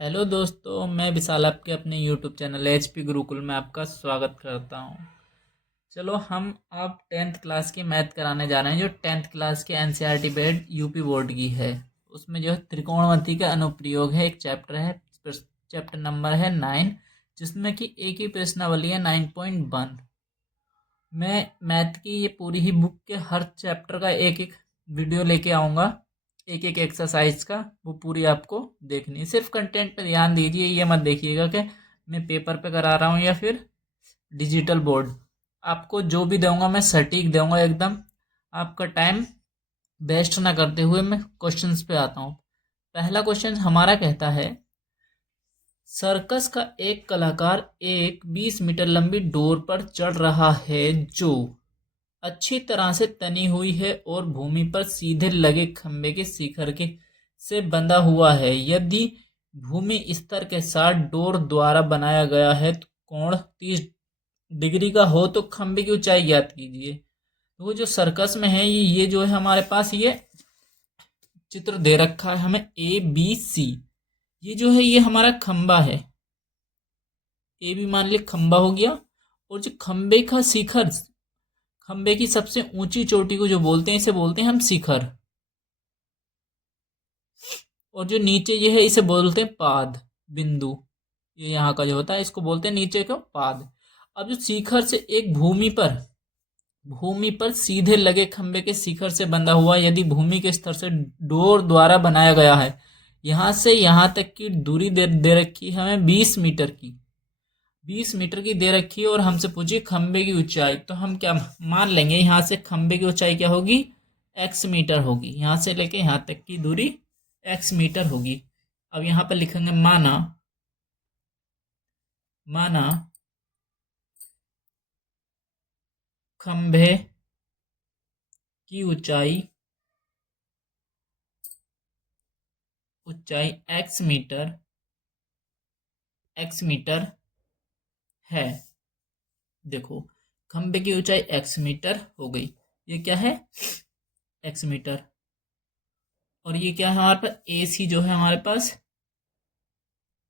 Hello दोस्तों, मैं विशाल आपके अपने यूट्यूब चैनल एचपी गुरुकुल में आपका स्वागत करता हूं। चलो हम अब 10th क्लास की मैथ कराने जा रहे हैं, जो 10th क्लास के एनसीईआरटी बेस्ड यूपी बोर्ड की है। उसमें जो है त्रिकोणमिति का अनुप्रयोग है, एक चैप्टर है, चैप्टर नंबर है 9, जिसमें कि एक ही प्रश्नावली है 9.1। मैं मैथ की ये पूरी ही बुक के हर चैप्टर का एक एक वीडियो लेके आऊँगा, एक एक एक्सरसाइज का, वो पूरी आपको देखनी है। सिर्फ कंटेंट पे ध्यान दीजिए, ये मत देखिएगा कि मैं पेपर पे करा रहा हूँ या फिर डिजिटल बोर्ड। आपको जो भी दूंगा मैं सटीक दूंगा एकदम। आपका टाइम वेस्ट ना करते हुए मैं क्वेश्चंस पे आता हूँ। पहला क्वेश्चन हमारा कहता है, सर्कस का एक कलाकार एक 20 मीटर लंबी डोर पर चढ़ रहा है जो अच्छी तरह से तनी हुई है और भूमि पर सीधे लगे खंभे के शिखर के से बंधा हुआ है। यदि भूमि स्तर के साथ डोर द्वारा बनाया गया है तो कोण 30 डिग्री का हो तो खंभे की ऊंचाई ज्ञात कीजिए। तो वो जो सर्कस में है, ये जो है हमारे पास ये चित्र दे रखा है हमें ABC। ये जो है ये हमारा खंबा है, ए भी मान लिया खंबा हो गया। और जो खंबे का शिखर, खंबे की सबसे ऊंची चोटी को जो बोलते हैं, इसे बोलते हैं हम शिखर। और जो नीचे ये है इसे बोलते हैं पाद बिंदु। ये यहाँ का जो होता है इसको बोलते हैं नीचे का पाद। अब जो शिखर से एक भूमि पर सीधे लगे खंबे के शिखर से बंधा हुआ, यदि भूमि के स्तर से डोर द्वारा बनाया गया है, यहां से यहां तक की दूरी दे रखी है हमें 20 मीटर की। 20 मीटर की दे रखी है और हमसे पूछी खंबे की ऊंचाई। तो हम क्या मान लेंगे, यहां से खंबे की ऊंचाई क्या होगी, x मीटर होगी। यहां से लेके यहां तक की दूरी x मीटर होगी। अब यहां पर लिखेंगे माना माना खंबे की ऊंचाई x मीटर है। देखो, खंबे की ऊंचाई x मीटर हो गई। ये क्या है, x मीटर। और ये क्या है हमारे पास, AC जो है हमारे पास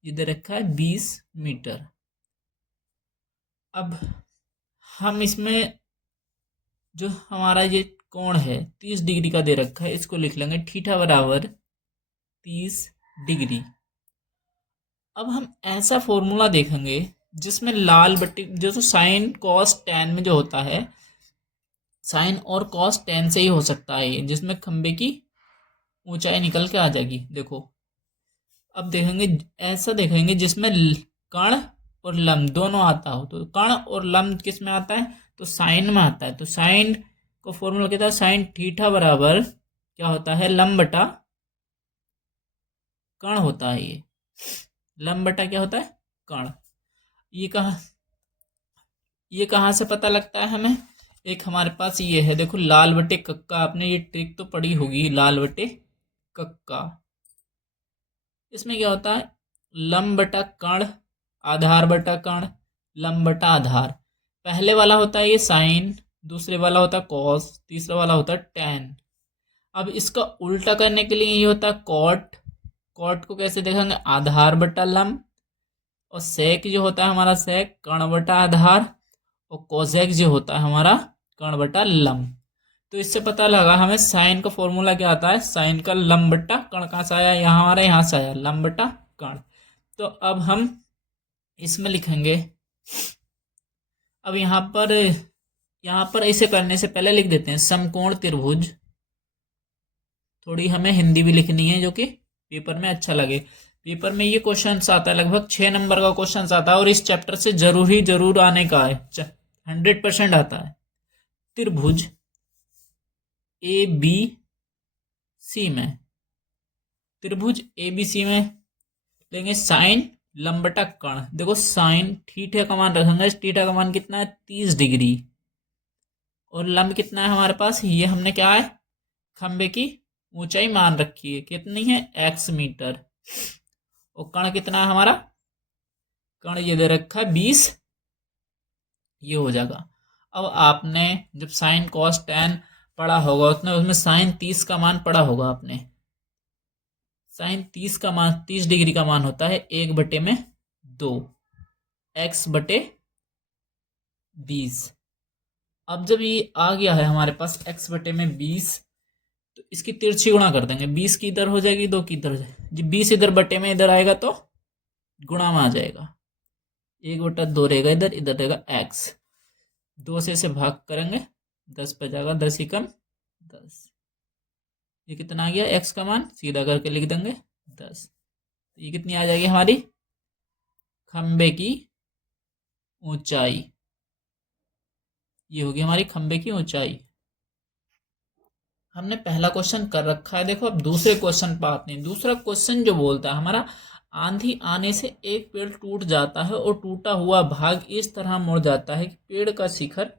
ये दे रखा है 20 मीटर। अब हम इसमें जो हमारा ये कोण है 30 डिग्री का दे रखा है, इसको लिख लेंगे थीटा बराबर 30 डिग्री। अब हम ऐसा फॉर्मूला देखेंगे जिसमें लाल बट्टी जो तो साइन कॉस टेन में जो होता है, साइन और कॉस टेन से ही हो सकता है ये, जिसमें खंबे की ऊंचाई निकल के आ जाएगी। देखो, अब देखेंगे ऐसा देखेंगे जिसमें कर्ण और लंब दोनों आता हो। तो कर्ण और लंब किस में आता है, तो साइन में आता है। तो साइन को फॉर्मूला कहता है साइन थीटा बराबर क्या होता है, लंब बटा कर्ण होता है। ये लंब बटा क्या होता है, कर्ण। ये कहा ये कहाँ से पता लगता है हमें, एक हमारे पास ये है, देखो लाल बटे कक्का, आपने ये ट्रिक तो पढ़ी होगी, लाल बटे कक्का। इसमें क्या होता है, लंब बटा कर्ण, आधार बटा कर्ण, लंब बटा आधार। पहले वाला होता है ये साइन, दूसरे वाला होता है कॉस, तीसरा वाला होता है टेन। अब इसका उल्टा करने के लिए ये होता है कॉट। कॉट को कैसे देखेंगे, आधार बटा लंब। और सेक जो होता है हमारा सेक कर्ण बटा आधार। और कोसेक जो होता है हमारा कर्ण बटा लंब। तो इससे पता लगा हमें साइन का फॉर्मूला क्या आता है, साइन का लंब बट्टा कर्ण कहाँ से आया, यहाँ हमारा यहाँ से आया लंब बट्टा कर्ण। तो अब हम इसमें लिखेंगे, अब यहाँ पर ऐसे करने से पहले लिख देते हैं समकोण त्रिभुज। थोड़ी हमें हिंदी भी लिखनी है जो कि पेपर में अच्छा लगे। पेपर में ये क्वेश्चन आता है, लगभग 6 नंबर का क्वेश्चन आता है और इस चैप्टर से जरूर आने का है, 100% आता है। त्रिभुज ABC में, त्रिभुज ABC में लेंगे साइन लंब बटा कर्ण। देखो साइन थीटा का मान रखेंगे, थीटा का मान कितना है 30 डिग्री। और लंब कितना है हमारे पास, ये हमने क्या है खंबे की ऊंचाई मान रखी है, कितनी है x मीटर। और कर्ण कितना है हमारा, कर्ण ये दे रखा है 20। ये हो जाएगा। अब आपने जब साइन कॉस टेन पढ़ा होगा उसमें साइन 30 का मान पढ़ा होगा आपने। साइन 30 का मान 30 डिग्री का मान होता है 1/2 x/20। अब जब ये आ गया है हमारे पास x/20, तो इसकी तिरछी गुणा कर देंगे। 20 की इधर हो जाएगी, 2 की इधर हो जाएगी। जब 20 इधर बटे में इधर आएगा तो गुणा में आ जाएगा। 1/2 रहेगा इधर, इधर रहेगा x। 2 से इसे भाग करेंगे, 10 पे जाएगा, 10 ही कम 10। ये कितना आ गया x का मान, सीधा करके लिख देंगे 10। ये कितनी आ जाएगी हमारी खंबे की ऊंचाई। ये होगी हमारी खंबे की ऊंचाई। हमने पहला क्वेश्चन कर रखा है। देखो अब दूसरे क्वेश्चन पर आते हैं। दूसरा क्वेश्चन जो बोलता है हमारा, आंधी आने से एक पेड़ टूट जाता है और टूटा हुआ भाग इस तरह मुड़ जाता है कि पेड़ का शिखर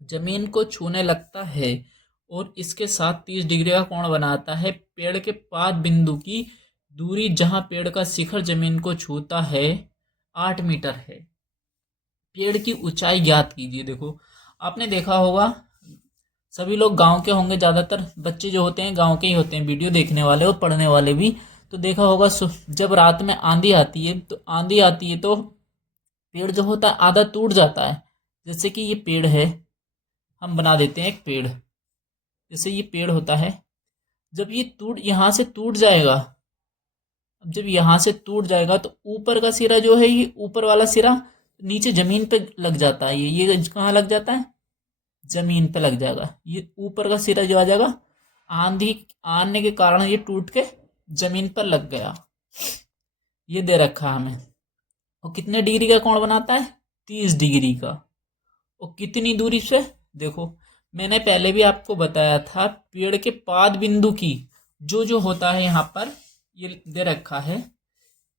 जमीन को छूने लगता है और इसके साथ 30 डिग्री का कोण बनाता है। पेड़ के पाद बिंदु की दूरी जहां पेड़ का शिखर जमीन को छूता है 8 मीटर है। पेड़ की ऊंचाई ज्ञात कीजिए। देखो आपने देखा होगा, सभी लोग गांव के होंगे, ज्यादातर बच्चे जो होते हैं गांव के ही होते हैं, वीडियो देखने वाले और पढ़ने वाले भी। तो देखा होगा जब रात में आंधी आती है तो पेड़ जो होता है आधा टूट जाता है। जैसे कि ये पेड़ है, हम बना देते हैं एक पेड़। जैसे ये पेड़ होता है, जब ये यहाँ से टूट जाएगा, अब जब यहाँ से टूट जाएगा तो ऊपर का सिरा जो है, ये ऊपर वाला सिरा नीचे जमीन पे लग जाता है। ये कहाँ लग जाता है, जमीन पे लग जाएगा। ये ऊपर का सिरा जो आ जाएगा, आंधी आने के कारण ये टूट के जमीन पर लग गया। ये दे रखा हमें। और कितने डिग्री का कोण बनाता है, 30 डिग्री का। और कितनी दूरी से, देखो मैंने पहले भी आपको बताया था, पेड़ के पाद बिंदु की जो होता है यहाँ पर ये दे रखा है,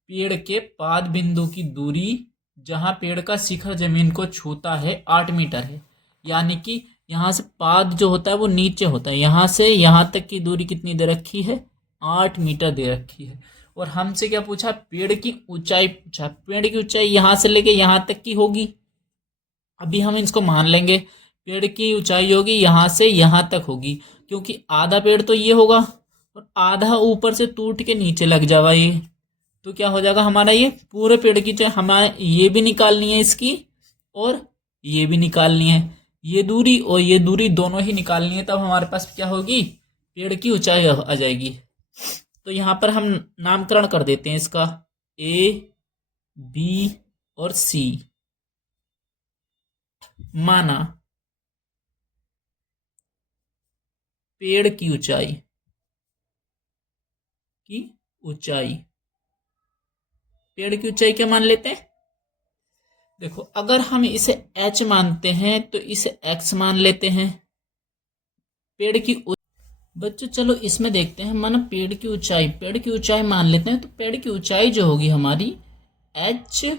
पेड़ के पाद बिंदु की दूरी जहां पेड़ का शिखर जमीन को छूता है 8 मीटर है। यानी कि यहाँ से पाद जो होता है वो नीचे होता है, यहाँ से यहाँ तक की दूरी कितनी दे रखी है, 8 मीटर दे रखी है। और हमसे क्या पूछा, पेड़ की ऊंचाई पूछा। पेड़ की ऊंचाई यहाँ से लेके यहाँ तक की होगी। अभी हम इसको मान लेंगे, पेड़ की ऊंचाई होगी यहाँ से यहाँ तक होगी, क्योंकि आधा पेड़ तो ये होगा और आधा ऊपर से टूट के नीचे लग जाएगा ये। तो क्या हो जाएगा हमारा, ये पूरे पेड़ की जो हमारे ये भी निकालनी है इसकी, और ये भी निकालनी है, ये दूरी और ये दूरी दोनों ही निकालनी है। तब हमारे पास क्या होगी, पेड़ की ऊंचाई आ जाएगी। तो यहाँ पर हम नामकरण कर देते हैं इसका, ए बी और सी। माना पेड़ की ऊंचाई पेड़ की ऊंचाई क्या मान लेते हैं, देखो अगर हम इसे h मानते हैं तो इसे x मान लेते हैं। पेड़ की बच्चों चलो इसमें देखते हैं, माना पेड़ की ऊंचाई मान लेते हैं। तो पेड़ की ऊंचाई जो होगी हमारी, h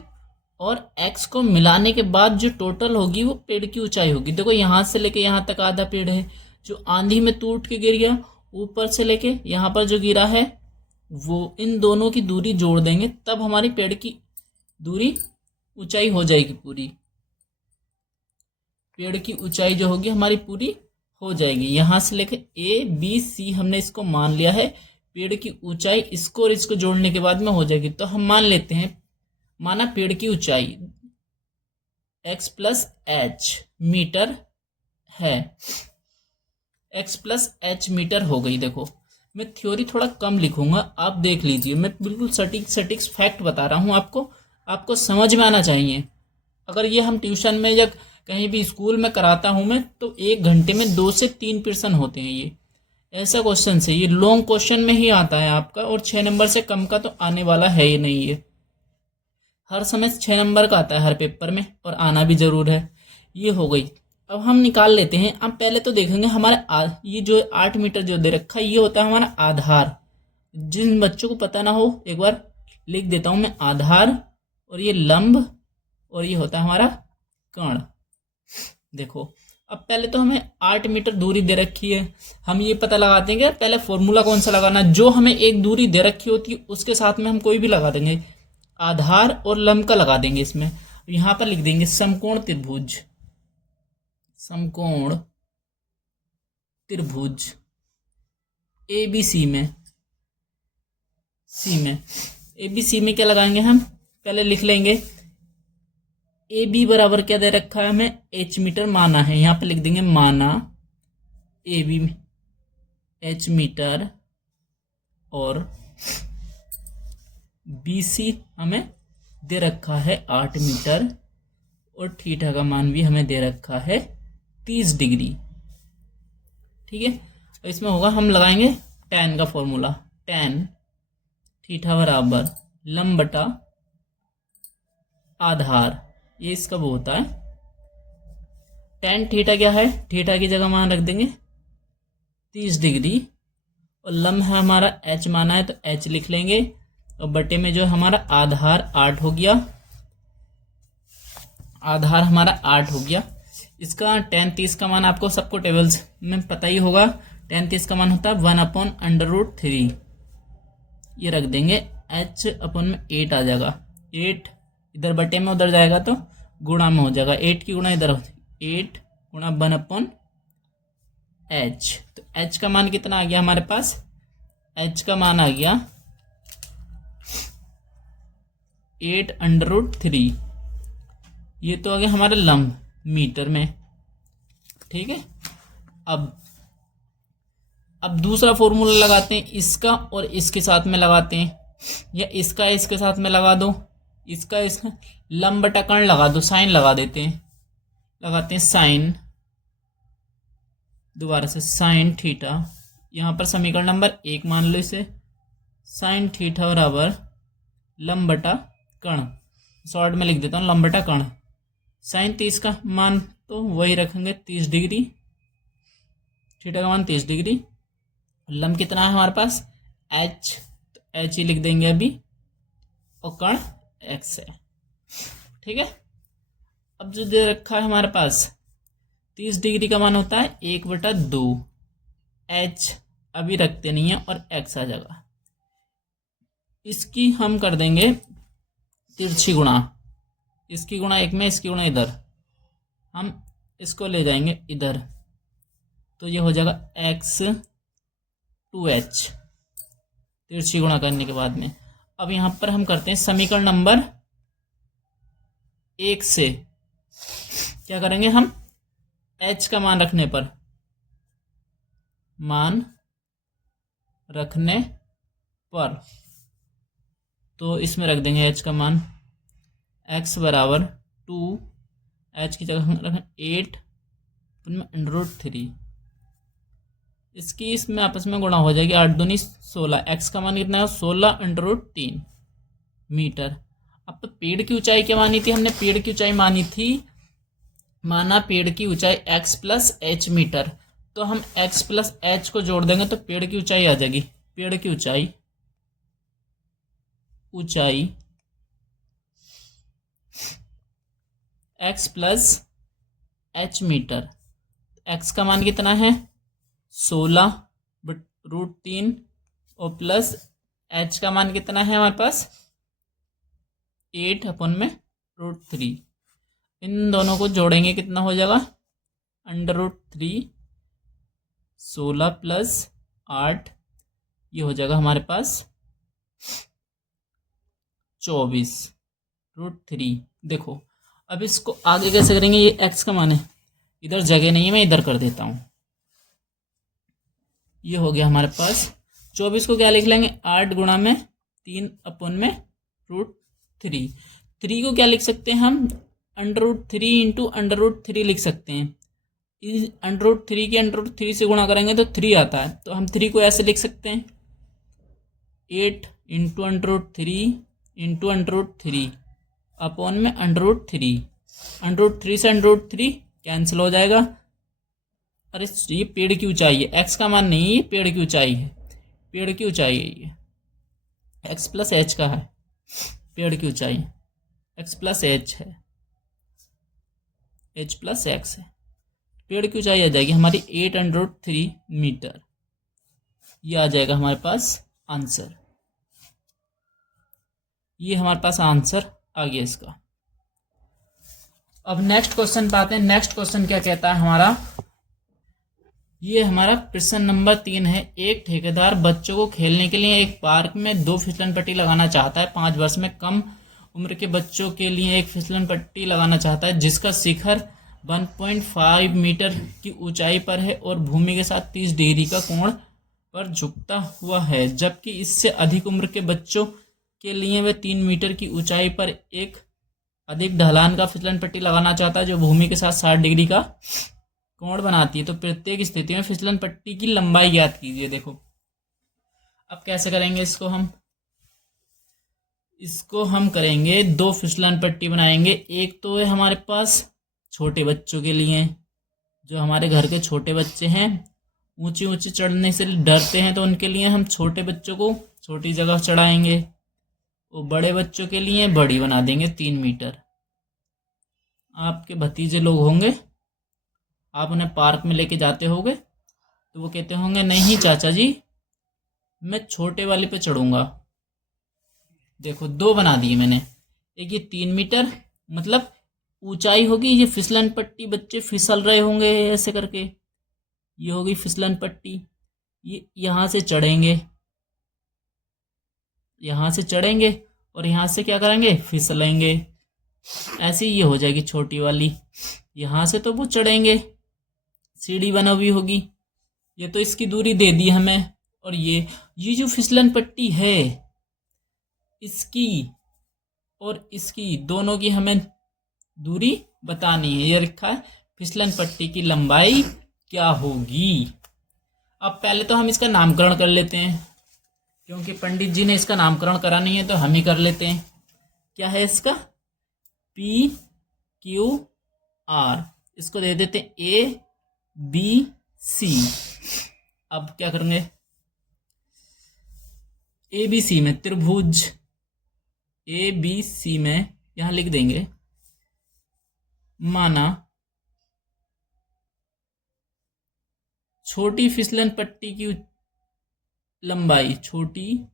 और x को मिलाने के बाद जो टोटल होगी वो पेड़ की ऊंचाई होगी। देखो यहाँ से लेके यहाँ तक आधा पेड़ है जो आंधी में टूट के गिर गया, ऊपर से लेके यहाँ पर जो गिरा है वो, इन दोनों की दूरी जोड़ देंगे तब हमारी पेड़ की दूरी ऊंचाई हो जाएगी पूरी। पेड़ की ऊंचाई जो होगी हमारी पूरी हो जाएगी। यहां से लेके ए बी सी हमने इसको मान लिया है। पेड़ की ऊंचाई इसको और इसको जोड़ने के बाद में हो जाएगी। तो हम मान लेते हैं, माना पेड़ की ऊंचाई x प्लस एच मीटर है, x प्लस एच मीटर हो गई। देखो मैं थ्योरी थोड़ा कम लिखूंगा, आप देख लीजिए, मैं बिल्कुल सटीक फैक्ट बता रहा हूं आपको समझ में आना चाहिए। अगर ये हम ट्यूशन में या कहीं भी स्कूल में कराता हूं मैं, तो 1 घंटे में 2 से 3 प्रश्न होते हैं। ये ऐसा क्वेश्चन से, ये लॉन्ग क्वेश्चन में ही आता है आपका, और 6 नंबर से कम का तो आने वाला है ही नहीं। ये हर समय 6 नंबर का आता है हर पेपर में, और आना भी जरूर है। ये हो गई। अब हम निकाल लेते हैं। अब पहले तो देखेंगे हमारे ये जो 8 मीटर जो दे रखा है ये होता है हमारा आधार। जिन बच्चों को पता ना हो एक बार लिख देता हूं मैं, आधार, और ये लंब, और ये होता है हमारा कर्ण। देखो अब पहले तो हमें 8 मीटर दूरी दे रखी है, हम ये पता लगाते हैं कि पहले फॉर्मूला कौन सा लगाना। जो हमें एक दूरी दे रखी होती है उसके साथ में हम कोई भी लगा देंगे, आधार और लंब का लगा देंगे इसमें। यहां पर लिख देंगे समकोण त्रिभुज ABC में सी में। ए बी सी में क्या लगाएंगे हम, पहले लिख लेंगे ए बी बराबर क्या दे रखा है हमें, एच मीटर माना है, यहाँ पे लिख देंगे माना ए बी एच मीटर और बी सी हमें दे रखा है 8 मीटर और थीटा का मान भी हमें दे रखा है 30 डिग्री। ठीक है, तो इसमें होगा, हम लगाएंगे tan का फॉर्मूला, tan थीटा बराबर लंब बटा आधार, ये इसका वो होता है। tan थीटा क्या है, थीटा की जगह मान रख देंगे 30 डिग्री और लंब है हमारा h माना है तो h लिख लेंगे और बटे में जो हमारा आधार 8 हो गया, आधार हमारा 8 हो गया। इसका tan 30 का मान आपको सबको टेबल्स में पता ही होगा, tan 30 का मान होता है 1/√3, ये रख देंगे, h अपन में 8 आ जाएगा, 8 इधर बटे में उधर जाएगा तो गुणा में हो जाएगा, 8 की गुणा इधर, 8 गुणा 1/h, तो h का मान कितना आ गया हमारे पास, h का मान आ गया 8/√3, ये तो आ गया हमारा लंब मीटर में। ठीक है, अब दूसरा फॉर्मूला लगाते हैं, इसका और इसके साथ में लगाते हैं, या इसका इसके साथ में लगा दो, इसका लंब बटा कर्ण लगा दो, साइन लगा देते हैं, लगाते हैं साइन, दोबारा से साइन थीटा, यहाँ पर समीकरण नंबर 1 मान लो इसे, साइन थीटा बराबर लंब बटा कर्ण, शॉर्ट में लिख देता हूँ लंब बटा कर्ण, साइन 30 का मान तो वही रखेंगे 30 डिग्री, थीटा का मान 30 डिग्री, लंब कितना है हमारे पास h, तो h ही लिख देंगे अभी, और कर्ण x है। ठीक है, अब जो दे रखा है हमारे पास 30 डिग्री का मान होता है 1/2, h अभी रखते नहीं है और x आ जाएगा, इसकी हम कर देंगे तिरछी गुणा, इसकी गुणा एक में, इसकी गुणा इधर, हम इसको ले जाएंगे इधर, तो ये हो जाएगा x2h, तिरछी गुणा करने के बाद में। अब यहां पर हम करते हैं समीकरण नंबर 1 से क्या करेंगे हम, h का मान रखने पर, तो इसमें रख देंगे h का मान, x बराबर 2, h की जगह हम रखें 8/√3, इसकी इसमें आपस में गुणा हो जाएगी, 8 दूनी 16, x का मान कितना है 16/3 मीटर। अब तो पेड़ की ऊंचाई क्या मानी थी हमने, पेड़ की ऊंचाई मानी थी, माना पेड़ की ऊंचाई x + h मीटर, तो हम x + h को जोड़ देंगे तो पेड़ की ऊंचाई आ जाएगी, पेड़ की ऊंचाई x + h मीटर, x का मान कितना है 16/√3 और प्लस h का मान कितना है हमारे पास 8/√3, इन दोनों को जोड़ेंगे कितना हो जाएगा √3, 16 + 8, ये हो जाएगा हमारे पास 24/√3। देखो अब इसको आगे कैसे करेंगे, ये x का मान है, इधर जगह नहीं है, मैं इधर कर देता हूं, ये हो गया हमारे पास 24 को क्या लिख लेंगे 8 गुणा में 3/√3, 3 को क्या लिख सकते हैं हम √3 × √3 लिख सकते हैं, √3 के √3 से गुणा करेंगे तो 3 आता है, तो हम 3 को ऐसे लिख सकते हैं 8 × √3 × √3 अपॉन में √3, √3 से √3 कैंसिल हो जाएगा। अरे ये पेड़ की ऊंचाई है, x का मान नहीं है, ये पेड़ की ऊंचाई है, पेड़ की ऊंचाई है, ये x + h का है, पेड़ की ऊंचाई x + h है, h + x है, पेड़ की ऊंचाई आ जाएगी हमारी 8/√3 मीटर, ये आ जाएगा हमारे पास आंसर, ये हमारे पास आंसर आ गया इसका। अब नेक्स्ट क्वेश्चन पे आते हैं, नेक्स्ट क्वेश्चन क्या कहता है हमारा, ये हमारा प्रश्न नंबर 3 है। एक ठेकेदार बच्चों को खेलने के लिए एक पार्क में 2 फिसलन पट्टी लगाना चाहता है। 5 वर्ष में कम उम्र के बच्चों के लिए एक फिसलन पट्टी लगाना चाहता है जिसका शिखर 1.5 मीटर की ऊंचाई पर है और भूमि के साथ 30 डिग्री का कोण पर झुकता हुआ है, जबकि इससे अधिक उम्र के बच्चों के लिए वह 3 मीटर की ऊंचाई पर एक अधिक ढलान का फिसलन पट्टी लगाना चाहता है जो भूमि के साथ 60 डिग्री का कोण बनाती है। तो प्रत्येक स्थिति में फिसलन पट्टी की लंबाई ज्ञात कीजिए। देखो अब कैसे करेंगे इसको हम करेंगे 2 फिसलन पट्टी बनाएंगे। एक तो है हमारे पास छोटे बच्चों के लिए, जो हमारे घर के छोटे बच्चे हैं, ऊंची ऊंची चढ़ने से डरते हैं, तो उनके लिए हम छोटे बच्चों को छोटी जगह चढ़ाएंगे। वो बड़े बच्चों के लिए बड़ी बना देंगे 3 मीटर। आपके भतीजे लोग होंगे, आप उन्हें पार्क में लेके जाते होंगे, तो वो कहते होंगे नहीं चाचा जी मैं छोटे वाले पे चढ़ूंगा। देखो 2 बना दिए मैंने। एक ये 3 मीटर मतलब ऊंचाई होगी, ये फिसलन पट्टी, बच्चे फिसल रहे होंगे ऐसे करके, ये होगी फिसलन पट्टी। ये यहाँ से चढ़ेंगे, यहाँ से चढ़ेंगे और यहाँ से क्या करेंगे, फिसलेंगे। ऐसे ये हो जाएगी छोटी वाली। यहाँ से तो वो चढ़ेंगे, सीढ़ी बना हुई होगी। ये तो इसकी दूरी दे दी हमें। और ये जो फिसलन पट्टी है, इसकी और इसकी दोनों की हमें दूरी बतानी है। ये रखा है फिसलन पट्टी की लंबाई क्या होगी। अब पहले तो हम इसका नामकरण कर लेते हैं, क्योंकि पंडित जी ने इसका नामकरण करा नहीं है तो हम ही कर लेते हैं। क्या है इसका, PQR, इसको दे देते हैं ABC। अब क्या करेंगे, ABC में त्रिभुज, ABC में यहां लिख देंगे माना छोटी फिसलन पट्टी की लंबाई, छोटी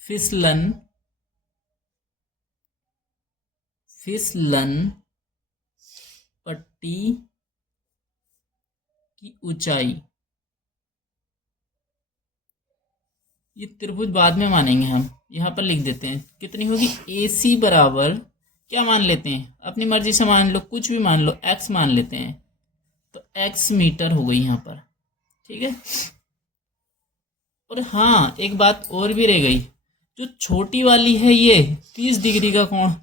फिसलन पट्टी की ऊंचाई, ये त्रिभुज बाद में मानेंगे हम, यहाँ पर लिख देते हैं कितनी होगी। AC बराबर क्या मान लेते हैं, अपनी मर्जी से मान लो, कुछ भी मान लो, x मान लेते हैं, तो x मीटर हो गई यहाँ पर, ठीक है। और हाँ एक बात और भी रह गई, जो छोटी वाली है ये 30 डिग्री का कोण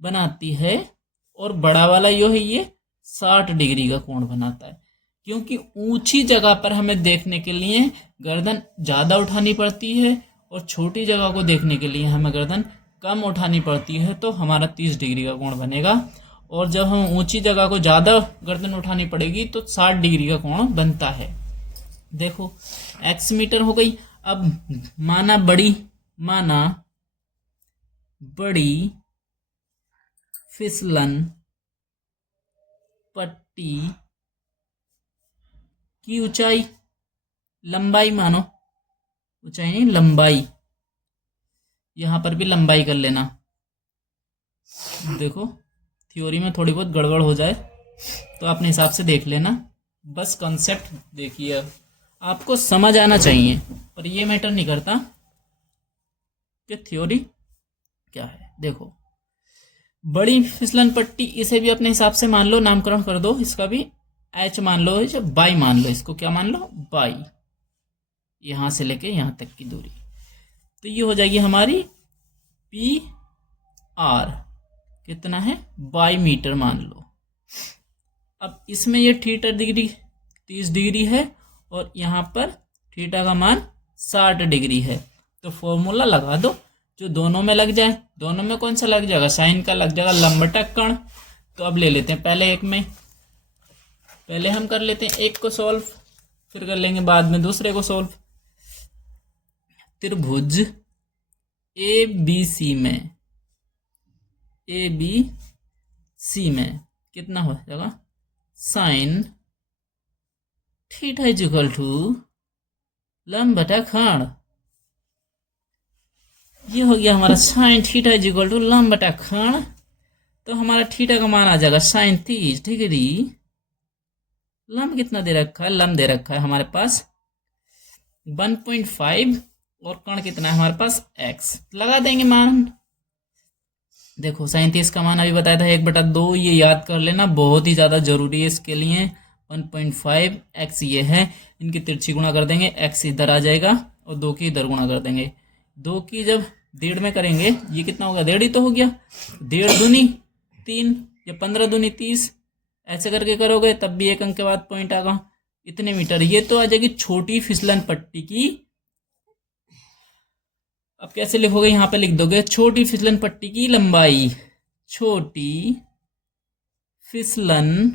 बनाती है और बड़ा वाला जो है ये 60 डिग्री का कोण बनाता है, क्योंकि ऊंची जगह पर हमें देखने के लिए गर्दन ज़्यादा उठानी पड़ती है और छोटी जगह को देखने के लिए हमें गर्दन कम उठानी पड़ती है, तो हमारा 30 डिग्री का कोण बनेगा। और जब हम ऊंची जगह को ज़्यादा गर्दन उठानी पड़ेगी तो 60 डिग्री का कोण बनता है। देखो x मीटर हो गई। अब माना बड़ी फिसलन पट्टी की ऊंचाई, लंबाई मानो, ऊंचाई नहीं लंबाई, यहां पर भी लंबाई कर लेना। देखो थ्योरी में थोड़ी बहुत गड़बड़ हो जाए तो अपने हिसाब से देख लेना, बस कॉन्सेप्ट देखिए, आपको समझ आना चाहिए, पर ये मैटर नहीं करता कि थ्योरी क्या है। देखो बड़ी फिसलन पट्टी, इसे भी अपने हिसाब से मान लो, नामकरण कर दो, इसका भी H मान लो, बाई मान लो, इसको क्या मान लो, बाई, यहां से लेके यहां तक की दूरी, तो ये हो जाएगी हमारी PR, कितना है 22 मीटर मान लो। अब इसमें ये थीटा डिग्री 30 डिग्री है और यहाँ पर थीटा का मान 60 डिग्री है, तो फॉर्मूला लगा दो जो दोनों में लग जाए। दोनों में कौन सा लग जाएगा, साइन का लग जाएगा, लंबवतक कण। तो अब ले लेते हैं पहले एक में, पहले हम कर लेते हैं एक को सॉल्व, फिर कर लेंगे बाद में दूसरे को सॉल्व। त्रिभुज ABC में कितना हो जाएगा, sine theta is equal to लंबवतक कण। ये हो गया हमारा sine theta is equal to लंबवतक कण। तो हमारा थीटा का मान आ जाएगा साइन 30 डिग्री लंब कितना दे रखा है, लंब दे रखा है हमारे पास 1.5 और कण कितना है हमारे पास x, लगा देंगे मान। देखो 37 का मान अभी बताया था 1/2, ये याद कर लेना, बहुत ही ज़्यादा जरूरी है इसके लिए। 1.5 x ये है, इनकी तिरछी गुणा कर देंगे, x इधर आ जाएगा और 2 की इधर गुणा कर देंगे। 2 की जब 1.5 में करेंगे ये कितना होगा, 1.5 ही तो हो गया। 1.5 दूनी 3 या 15 दूनी 30, ऐसे करके करोगे तब भी एक अंक के बाद पॉइंट आएगा। इतने मीटर, ये तो आ जाएगी छोटी फिसलन पट्टी की। अब कैसे लिखोगे, यहां पे लिख दोगे छोटी फिसलन पट्टी की लंबाई, छोटी फिसलन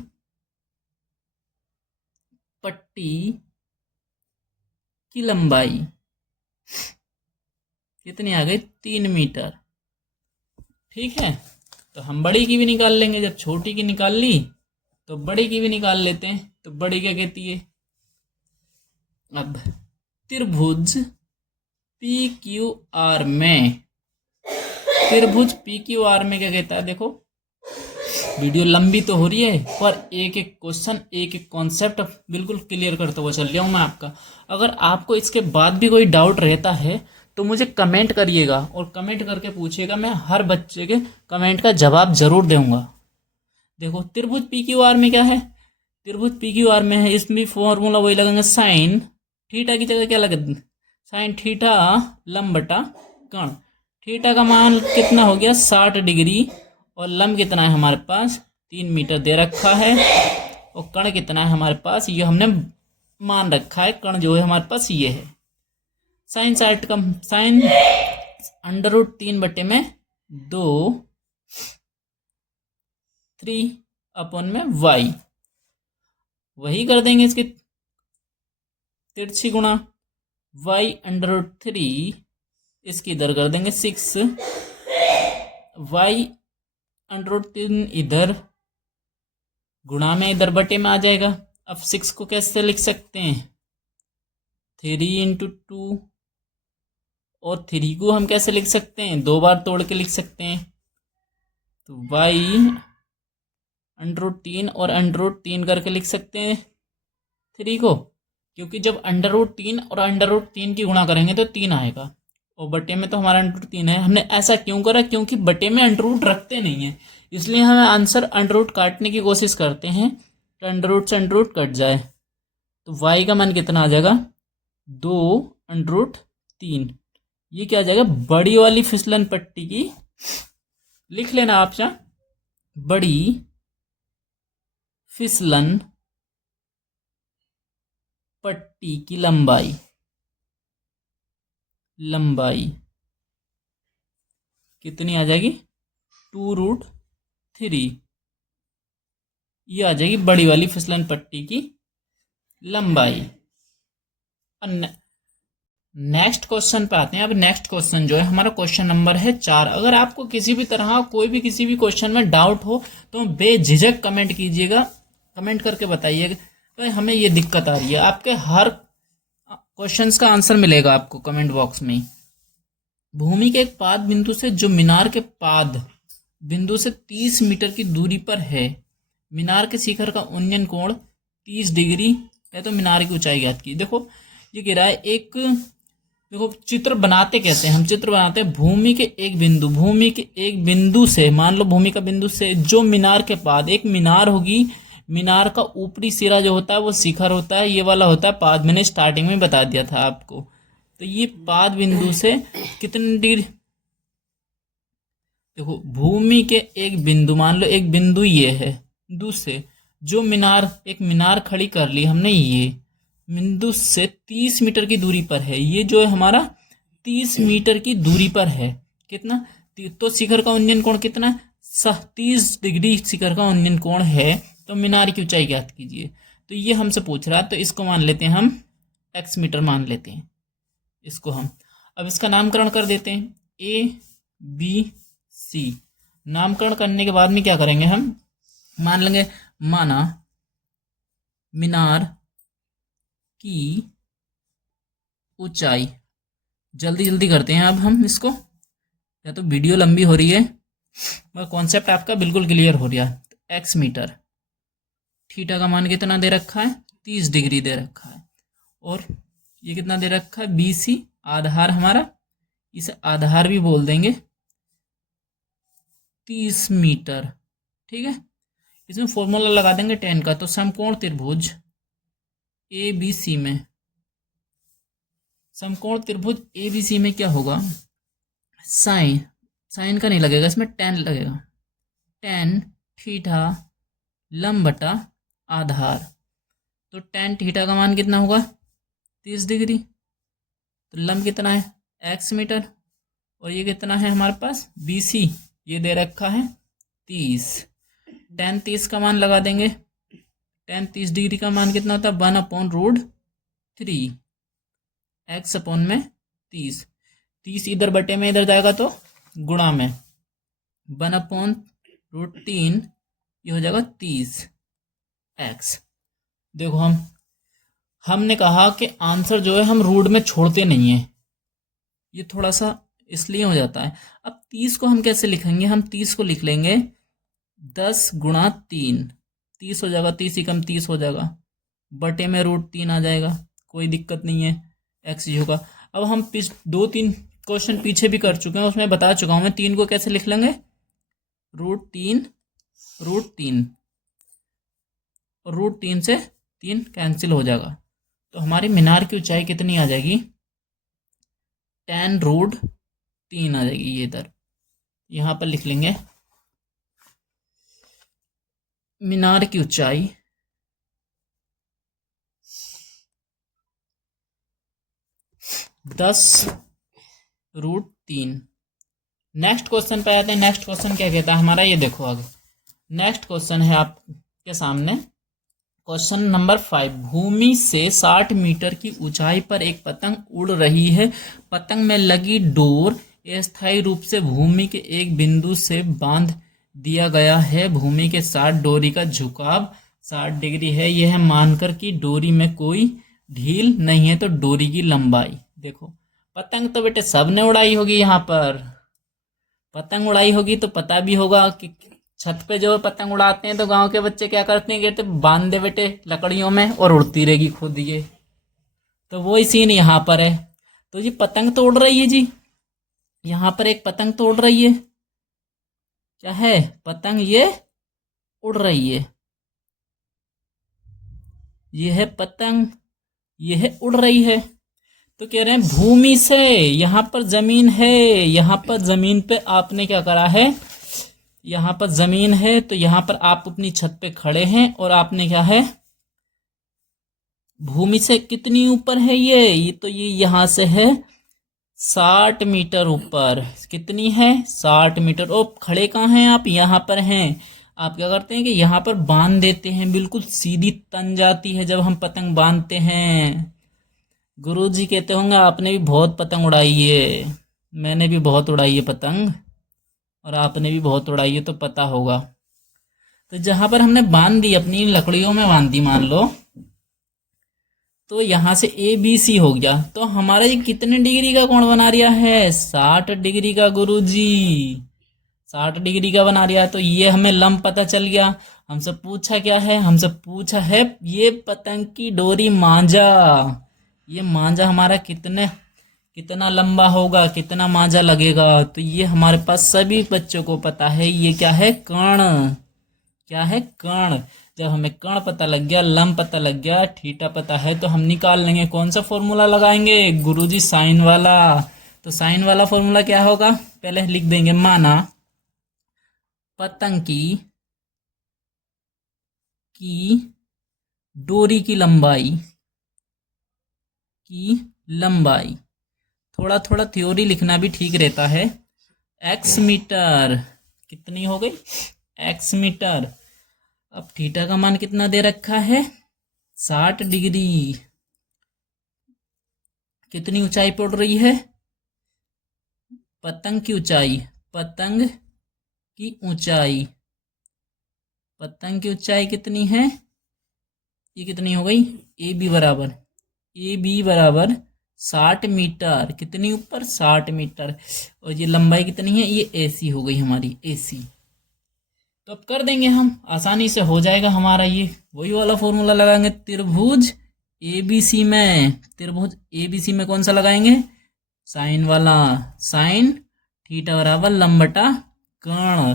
पट्टी की लंबाई कितनी आ गई, 3 मीटर। ठीक है, तो हम बड़ी की भी निकाल लेंगे, जब छोटी की निकाल ली तो बड़ी की भी निकाल लेते हैं। तो बड़ी क्या कहती है, अब त्रिभुज पी क्यू आर में, त्रिभुज पी क्यू आर में क्या कहता है, देखो वीडियो लंबी तो हो रही है पर एक एक क्वेश्चन एक एक कॉन्सेप्ट बिल्कुल क्लियर करता हुआ चल रहा हूं मैं आपका। अगर आपको इसके बाद भी कोई डाउट रहता है तो मुझे कमेंट करिएगा और कमेंट करके पूछिएगा, मैं हर बच्चे के कमेंट का जवाब जरूर दूंगा। देखो त्रिभुज पी क्यू आर में क्या है, त्रिभुज पी क्यू आर में है, इसमें फॉर्मूला वही लगेगा, साइन थीटा की जगह क्या लगे, साइन थीटा लंब बटा कण। थीटा का मान कितना हो गया 60 डिग्री और लंब कितना है हमारे पास 3 मीटर दे रखा है, और कण कितना है हमारे पास, ये हमने मान रखा है, कण जो है हमारे पास ये है। साइन 60 का साइन √3/2 3/y, वही कर देंगे इसकी तिरछी गुणा, y√3 इसकी इधर कर देंगे 6, y√3 इधर गुणा में इधर बटे में आ जाएगा। अब 6 को कैसे लिख सकते हैं, 3 × 2, और 3 को हम कैसे लिख सकते हैं, 2 बार तोड़ के लिख सकते हैं। तो y√3 और √3 करके लिख सकते हैं 3 को, क्योंकि जब √3 और √3 की गुणा करेंगे तो 3 आएगा, और बटे में तो हमारा √3 है। हमने ऐसा क्यों करा, क्योंकि बटे में √ रखते नहीं है, इसलिए हमें आंसर √ काटने की कोशिश करते हैं तो √ से √ कट जाए। तो y का मान कितना आ जाएगा 2√3, ये क्या आ जाएगा, बड़ी वाली फिसलन पट्टी की, लिख लेना आप चाह, बड़ी फिसलन पट्टी की लंबाई, लंबाई कितनी आ जाएगी 2√3, ये आ जाएगी बड़ी वाली फिसलन पट्टी की लंबाई। नेक्स्ट क्वेश्चन पे आते हैं। अब नेक्स्ट क्वेश्चन जो है हमारा क्वेश्चन नंबर है 4। अगर आपको किसी भी तरह कोई भी किसी भी क्वेश्चन में डाउट हो तो बेझिझक कमेंट कीजिएगा, कमेंट करके बताइएगा तो हमें ये दिक्कत आ रही है। आपके हर क्वेश्चंस का आंसर मिलेगा आपको कमेंट बॉक्स में। भूमि के एक पाद बिंदु से जो मीनार के पाद बिंदु से 30 मीटर की दूरी पर है, मीनार के शिखर का उन्नयन कोण 30 डिग्री है, तो मीनार की ऊंचाई ज्ञात की। देखो ये कह रहा है एक, देखो चित्र बनाते कैसे हम, चित्र बनाते हैं भूमि के एक बिंदु, भूमि के एक बिंदु से, मान लो भूमि का बिंदु से जो मीनार के पाद, एक मीनार होगी, मीनार का ऊपरी सिरा जो होता है वो शिखर होता है, ये वाला होता है पाद, मैंने स्टार्टिंग में बता दिया था आपको। तो ये पाद बिंदु से कितनी डिग्री, देखो भूमि के एक बिंदु, मान लो एक बिंदु ये है, बिंदु से जो मीनार, एक मीनार खड़ी कर ली हमने, ये बिंदु से 30 मीटर की दूरी पर है, ये जो है हमारा 30 मीटर की दूरी पर है, कितना, तो शिखर का उन्नयन कोण कितना, 30 डिग्री शिखर का उन्नयन कोण है, तो मीनार की ऊंचाई ज्ञात कीजिए। तो ये हमसे पूछ रहा है, तो इसको मान लेते हैं हम x मीटर मान लेते हैं इसको हम। अब इसका नामकरण कर देते हैं ABC, नामकरण करने के बाद में क्या करेंगे हम, मान लेंगे, माना मीनार की ऊंचाई, जल्दी जल्दी करते हैं अब हम इसको, या तो वीडियो लंबी हो रही है मगर कॉन्सेप्ट आपका बिल्कुल क्लियर हो रहा है। तो x मीटर, थीटा का मान कितना दे रखा है, 30 डिग्री दे रखा है। और ये कितना दे रखा है, BC आधार हमारा, इसे आधार भी बोल देंगे, 30 मीटर। ठीक है, इसमें फॉर्मूला लगा देंगे टेन का। तो समकोण त्रिभुज ABC में, समकोण त्रिभुज ABC में क्या होगा, साइन का नहीं लगेगा, इसमें टेन लगेगा, टेन थीटा लंब बटा आधार। तो टेन थीटा का मान कितना होगा, 30 डिग्री। तो लंब कितना है, x मीटर, और ये कितना है हमारे पास, BC, ये दे रखा है 30। टेन 30 का मान लगा देंगे, टेन 30 डिग्री का मान कितना होता है, 1/√3, x अपॉन में 30। 30 इधर बटे में इधर जाएगा तो गुणा में, 1/√3, ये हो जाएगा 30x। देखो हमने कहा कि आंसर जो है हम रूट में छोड़ते नहीं है, ये थोड़ा सा इसलिए हो जाता है। अब 30 को हम कैसे लिखेंगे, हम 30 को लिख लेंगे 10 गुणा 3, 30 हो जाएगा, 30 ही कम 30 हो जाएगा, बटे में √3 आ जाएगा, कोई दिक्कत नहीं है, x ही होगा। अब हम 2-3 क्वेश्चन पीछे भी कर चुके हैं, उसमें बता चुका हूं मैं 3 को कैसे लिख लेंगे, √3, और √3 से 3 कैंसिल हो जाएगा। तो हमारी मीनार की ऊंचाई कितनी आ जाएगी, 10√3 आ जाएगी। ये इधर यहां पर लिख लेंगे, मीनार की ऊंचाई 10√3। नेक्स्ट क्वेश्चन पे आते हैं। नेक्स्ट क्वेश्चन क्या कहता है हमारा, ये देखो आगे नेक्स्ट क्वेश्चन है आपके सामने, क्वेश्चन नंबर 5। भूमि से 60 मीटर की ऊंचाई पर एक पतंग उड़ रही है। पतंग में लगी डोर अस्थायी रूप से भूमि के एक बिंदु से बांध दिया गया है। भूमि के साथ डोरी का झुकाव 60 डिग्री है। यह मानकर कि डोरी में कोई ढील नहीं है तो डोरी की लंबाई। देखो पतंग तो बेटे सबने उड़ाई होगी, यहाँ पर पतंग उड़ाई होगी तो पता भी होगा कि छत पे जो पतंग उड़ाते हैं तो गांव के बच्चे क्या करते हैं, कहते बांध दे बेटे लकड़ियों में और उड़ती रहेगी खुद ये। तो वही सीन यहाँ पर है। तो जी पतंग तो उड़ रही है जी, यहाँ पर एक पतंग तो उड़ रही है, क्या है, पतंग ये उड़ रही है, ये है पतंग, ये है उड़ रही है। तो कह रहे हैं भूमि से, यहाँ पर जमीन है, यहाँ पर जमीन पे आपने क्या करा है, यहाँ पर जमीन है तो यहाँ पर आप अपनी छत पे खड़े हैं और आपने क्या है, भूमि से कितनी ऊपर है ये तो ये यहाँ से है 60 मीटर ऊपर। कितनी है, 60 मीटर। और खड़े कहाँ हैं आप, यहाँ पर हैं। आप क्या करते हैं कि यहाँ पर बांध देते हैं, बिल्कुल सीधी तन जाती है जब हम पतंग बांधते हैं। गुरुजी कहते होंगे आपने भी बहुत पतंग उड़ाई है, मैंने भी बहुत उड़ाई है पतंग, और आपने भी बहुत उड़ाई है तो पता होगा। तो जहां पर हमने बांध दी, अपनी लकड़ियों में बांध दी मान लो, तो यहां से ABC हो गया। तो हमारा ये कितने डिग्री का कोण बना रिया है, 60 डिग्री का गुरुजी, 60 डिग्री का बना रिया। तो ये हमें लंब पता चल गया। हमसे पूछा क्या है, हमसे पूछा है ये पतंग की डोरी मांझा, ये मांझा हमारा कितना लंबा होगा, कितना मांझा लगेगा। तो ये हमारे पास सभी बच्चों को पता है, ये क्या है, कर्ण, क्या है, कर्ण। जब हमें कर्ण पता लग गया, लंब पता लग गया, थीटा पता है, तो हम निकाल लेंगे कौन सा फॉर्मूला लगाएंगे, गुरुजी साइन वाला। तो साइन वाला फॉर्मूला क्या होगा, पहले लिख देंगे, माना पतंग की डोरी की लंबाई, थोड़ा थोड़ा थ्योरी लिखना भी ठीक रहता है। x मीटर, कितनी हो गई, x मीटर। अब थीटा का मान कितना दे रखा है, 60 डिग्री। कितनी ऊंचाई पड़ रही है, पतंग की ऊंचाई, पतंग की ऊंचाई, पतंग की ऊंचाई कितनी है, ये कितनी हो गई, ए बी बराबर 60 मीटर। कितनी ऊपर, 60 मीटर। और ये लंबाई कितनी है, ये AC हो गई हमारी, AC। तो अब कर देंगे, हम आसानी से हो जाएगा हमारा। ये वही वाला फॉर्मूला लगाएंगे त्रिभुज एबीसी में। त्रिभुज एबीसी में कौन सा लगाएंगे? साइन वाला। साइन थीटा बराबर लंब बटा कर्ण।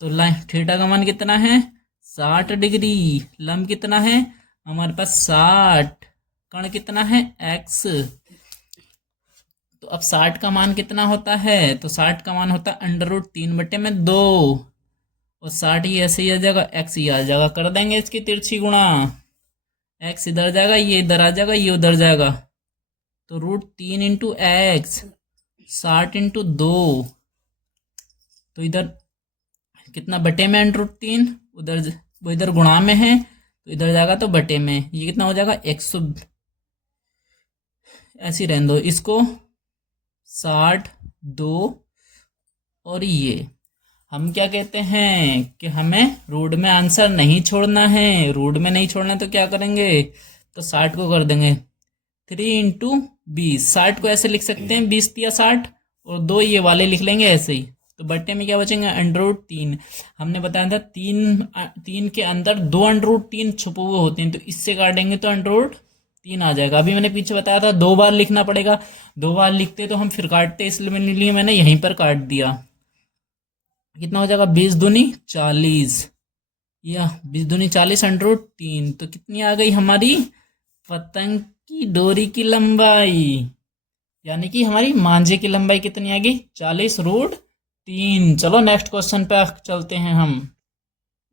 तो लाइन थीटा का मान कितना है? 60 डिग्री। लंब कितना है हमारे पास? 60। कर्ण कितना है? x। तो अब 60 का मान कितना होता है? तो 60 का मान होता है √3/2। और 60 ही ऐसे ही आ जाएगा, x ही आ जाएगा। कर देंगे इसकी तिरछी गुणा। x इधर जाएगा, ये इधर आ जाएगा, ये उधर जाएगा। तो √3 × x 60 × 2। तो इधर कितना बटे में? √3। उधर वो इधर गुणा में है तो इधर जाएगा तो बटे में। ये कितना हो जाएगा? 100। ऐसे रहने दो इसको। 60 2। और ये हम क्या कहते हैं कि हमें रूट में आंसर नहीं छोड़ना है। रूट में नहीं छोड़ना है तो क्या करेंगे? तो 60 को कर देंगे 3 × 20। 60 को ऐसे लिख सकते हैं 20 या 60, और 2 ये वाले लिख लेंगे ऐसे ही। तो बट्टे में क्या बचेंगे? √3। हमने बताया था 3 के अंदर 2 √3 छुपे हुए होते हैं, तो इससे काटेंगे तो √3 आ जाएगा। अभी मैंने पीछे बताया था 2 बार लिखना पड़ेगा, 2 बार लिखते तो हम फिर काटते, इसलिए मैंने यहीं पर काट दिया। कितना हो जाएगा? 20 दूनी 40, या 20 दूनी 40 √3। तो कितनी आ गई हमारी पतंग की डोरी की लंबाई, यानी कि हमारी मांझे की लंबाई कितनी आ गई? 40√3। चलो नेक्स्ट क्वेश्चन पे चलते हैं हम।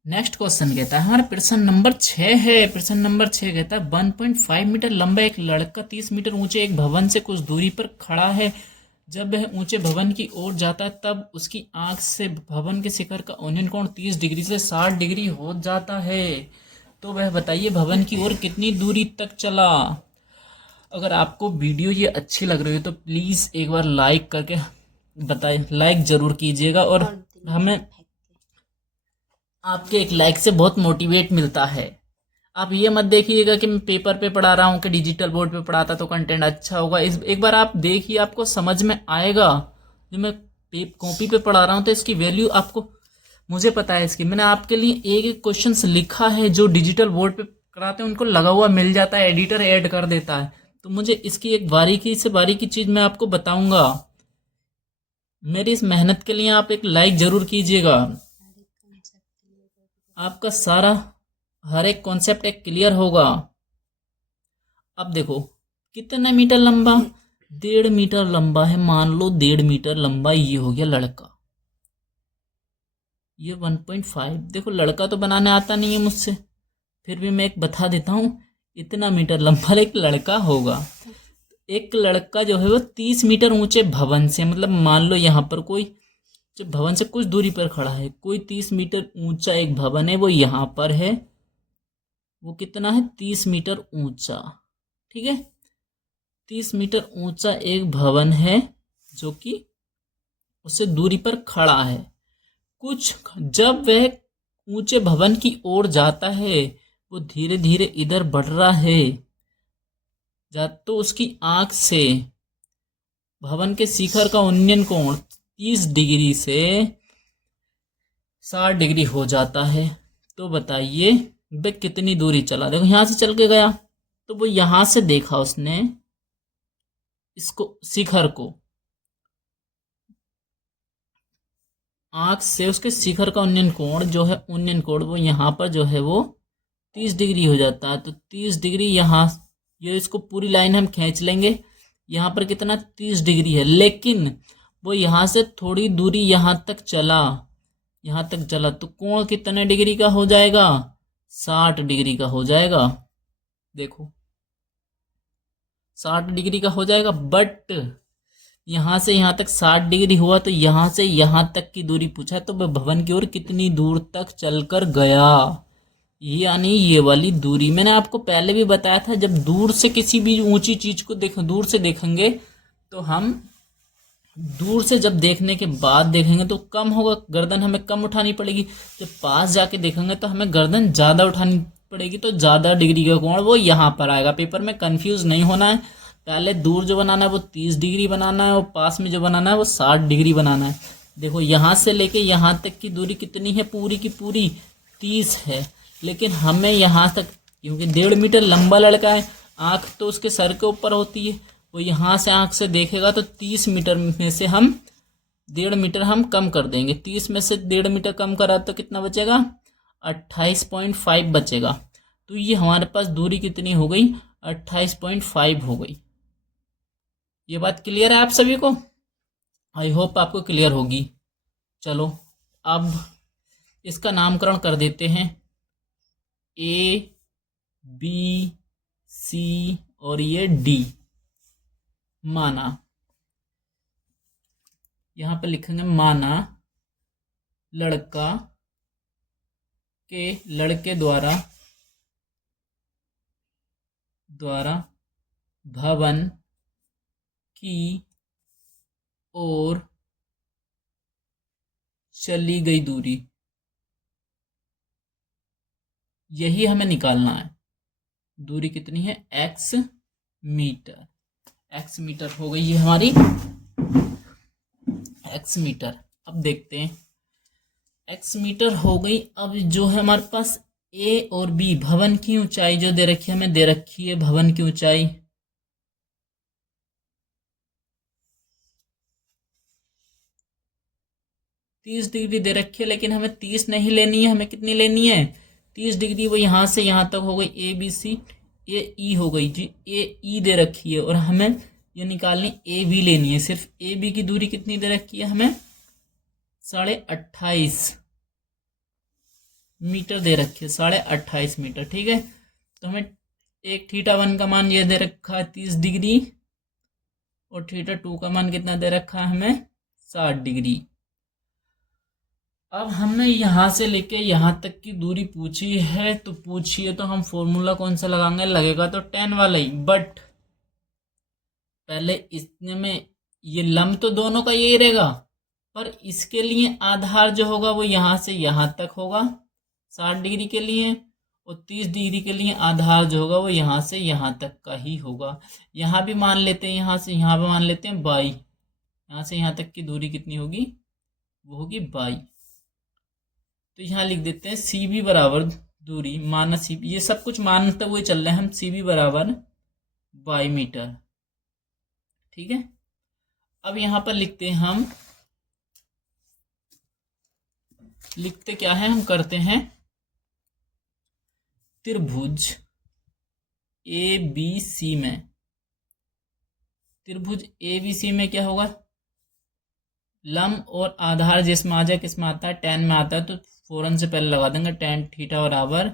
नेक्स्ट क्वेश्चन कहता है हमारा प्रश्न नंबर 6 है। प्रश्न नंबर 6 कहता है 1.5 मीटर लंबा एक लड़का 30 मीटर ऊंचे एक भवन से कुछ दूरी पर खड़ा है। जब वह ऊंचे भवन की ओर जाता है तब उसकी आंख से भवन के शिखर का औंधन कोण 30 डिग्री से 60 डिग्री हो जाता है। तो वह बताइए भवन की ओर कितनी दूरी तक चला। अगर आपको वीडियो ये अच्छी लग रही हो तो प्लीज़ एक बार लाइक करके बताइए, लाइक ज़रूर कीजिएगा। और हमें आपके एक लाइक से बहुत मोटिवेट मिलता है। आप ये मत देखिएगा कि मैं पेपर पे पढ़ा रहा हूँ कि डिजिटल बोर्ड पे पढ़ाता तो कंटेंट अच्छा होगा। एक बार आप देखिए, आपको समझ में आएगा। जो मैं कॉपी पे पढ़ा रहा हूँ तो इसकी वैल्यू आपको, मुझे पता है इसकी। मैंने आपके लिए एक एक क्वेश्चन लिखा है, जो डिजिटल बोर्ड पे कराते हैं उनको लगा हुआ मिल जाता है, एडिटर ऐड कर देता है। तो मुझे इसकी एक बारीकी से बारीकी चीज़ मैं आपको बताऊंगा। मेरी इस मेहनत के लिए आप एक लाइक ज़रूर कीजिएगा। आपका सारा हर एक कॉन्सेप्ट एक क्लियर होगा। अब देखो कितना मीटर लंबा? 1.5 मीटर लंबा है। मान लो 1.5 मीटर लंबा ये हो गया लड़का। ये 1.5। देखो लड़का तो बनाने आता नहीं है मुझसे, फिर भी मैं एक बता देता हूँ। इतना मीटर लंबा एक लड़का होगा। एक लड़का जो है वो 30 मीटर ऊंचे भवन से, मतलब मान लो यहाँ पर कोई जो भवन से कुछ दूरी पर खड़ा है, कोई 30 मीटर ऊंचा एक भवन है, वो यहाँ पर है। वो कितना है? 30 मीटर ऊंचा। ठीक है, 30 मीटर ऊंचा एक भवन है जो कि उससे दूरी पर खड़ा है। कुछ जब वह ऊंचे भवन की ओर जाता है, वो धीरे धीरे इधर बढ़ रहा है, तो उसकी आंख से भवन के शिखर का उन्नयन कोण 30 डिग्री से 60 डिग्री हो जाता है। तो बताइए वह कितनी दूरी चला। देखो यहां से चल के गया तो वो यहां से देखा उसने इसको, शिखर को, आंख से उसके शिखर का उन्नयन कोण जो है, उन्नयन कोण वो यहाँ पर जो है वो 30 डिग्री हो जाता है। तो 30 डिग्री यहाँ, ये इसको पूरी लाइन हम खींच लेंगे। यहाँ पर कितना? 30 डिग्री है, लेकिन वो यहाँ से थोड़ी दूरी यहाँ तक चला, यहाँ तक चला तो कोण कितने डिग्री का हो जाएगा? 60 डिग्री का हो जाएगा। देखो 60 डिग्री का हो जाएगा। बट यहाँ से यहाँ तक 60 डिग्री हुआ, तो यहाँ से यहाँ तक की दूरी पूछा है, तो वह भवन की ओर कितनी दूर तक चलकर गया, यानी ये वाली दूरी। मैंने आपको पहले भी बताया था, जब दूर से किसी भी ऊंची चीज को दूर से देखेंगे तो हम दूर से जब देखने के बाद देखेंगे तो कम होगा, गर्दन हमें कम उठानी पड़ेगी। जब पास जाके देखेंगे तो हमें गर्दन ज्यादा उठानी पड़ेगी, तो ज्यादा डिग्री का कोण वो यहाँ पर आएगा। पेपर में कंफ्यूज नहीं होना है। पहले दूर जो बनाना है वो 30 डिग्री बनाना है, और पास में जो बनाना है वो 60 डिग्री बनाना है। देखो यहाँ से लेके यहाँ तक की दूरी कितनी है, पूरी की पूरी 30 है, लेकिन हमें यहाँ तक, क्योंकि 1.5 मीटर लंबा लड़का है, आंख तो उसके सर के ऊपर होती है, वो यहाँ से आंख से देखेगा तो 30 मीटर में से हम 1.5 मीटर हम कम कर देंगे। 30 में से 1.5 मीटर कम करा तो कितना बचेगा, 28.5 बचेगा। तो ये हमारे पास दूरी कितनी हो गई, 28.5 हो गई। ये बात क्लियर है आप सभी को? आई होप आपको क्लियर होगी। चलो अब इसका नामकरण कर देते हैं, ए बी सी और ये डी। माना, यहां पर लिखेंगे माना लड़का के लड़के द्वारा भवन की ओर चली गई दूरी, यही हमें निकालना है। दूरी कितनी है, x मीटर। x मीटर हो गई ये हमारी, x मीटर। अब देखते हैं, x मीटर हो गई। अब जो है हमारे पास a और b, भवन की ऊंचाई जो दे रखी है, हमें दे रखी है भवन की ऊंचाई 30 डिग्री दे रखी है, लेकिन हमें 30 नहीं लेनी है, हमें कितनी लेनी है, 30 डिग्री। वो यहां से यहां तक हो गई ए बी सी, ये ई हो गई जी, ए ई दे रखी है, और हमें ये निकालनी ए बी लेनी है। सिर्फ ए बी की दूरी कितनी दे रखी है, हमें 28.5 मीटर दे रखी है, 28.5 मीटर। ठीक है, तो हमें एक θ1 का मान ये दे रखा है 30 डिग्री, और θ2 का मान कितना दे रखा है हमें, 60 डिग्री। अब हमें यहां से लेके यहां तक की दूरी पूछी है, तो पूछिए तो हम फॉर्मूला कौन सा लगाएंगे, लगेगा तो tan वाला ही। बट पहले इसने में ये लंब तो दोनों का यही रहेगा, पर इसके लिए आधार जो होगा वो यहां से यहां तक होगा 60 डिग्री के लिए, और 30 डिग्री के लिए आधार जो होगा वो यहां से यहां तक का ही होगा। यहां भी मान लेते हैं, यहां से यहां भी मान लेते हैं 22, यहां से यहां तक की दूरी कितनी होगी, वो होगी 22। तो यहाँ लिख देते हैं सी बी बराबर दूरी, माना सी बी, ये सब कुछ मानते हुए चल रहे हैं हम, सी बी बराबर 22 मीटर। ठीक है, अब यहां पर लिखते हैं हम, लिखते क्या है, हम करते हैं त्रिभुज ए बी सी में, त्रिभुज ए बी सी में क्या होगा, लंब और आधार जिसमें आ जाए, किसमें आता है, tan में आता है, तो फौरन से पहले लगा देंगे tan थीटा बराबर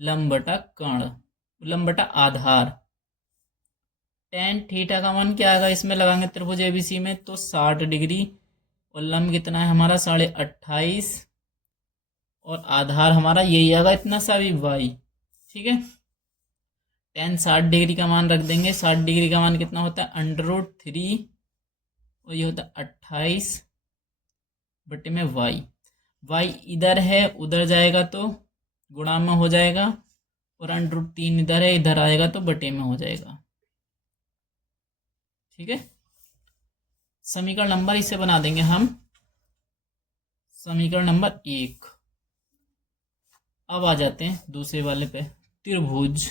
लंब बटा कर्ण, लंब बटा आधार। tan थीटा का मान क्या आएगा, इसमें लगाएंगे त्रिभुज एबीसी में तो 60 डिग्री, और लंब कितना है हमारा 28.5, और आधार हमारा यही आएगा इतना सा भी y। ठीक है, tan 60 डिग्री का मान रख देंगे, 60 डिग्री का मान कितना होता है, √3, और ये होता है 28 बटे में y इधर है, उधर जाएगा तो गुणा में हो जाएगा, और √3 इधर है, इधर आएगा तो बटे में हो जाएगा। ठीक है, समीकरण नंबर इसे बना देंगे हम समीकरण नंबर 1। अब आ जाते हैं दूसरे वाले पे, त्रिभुज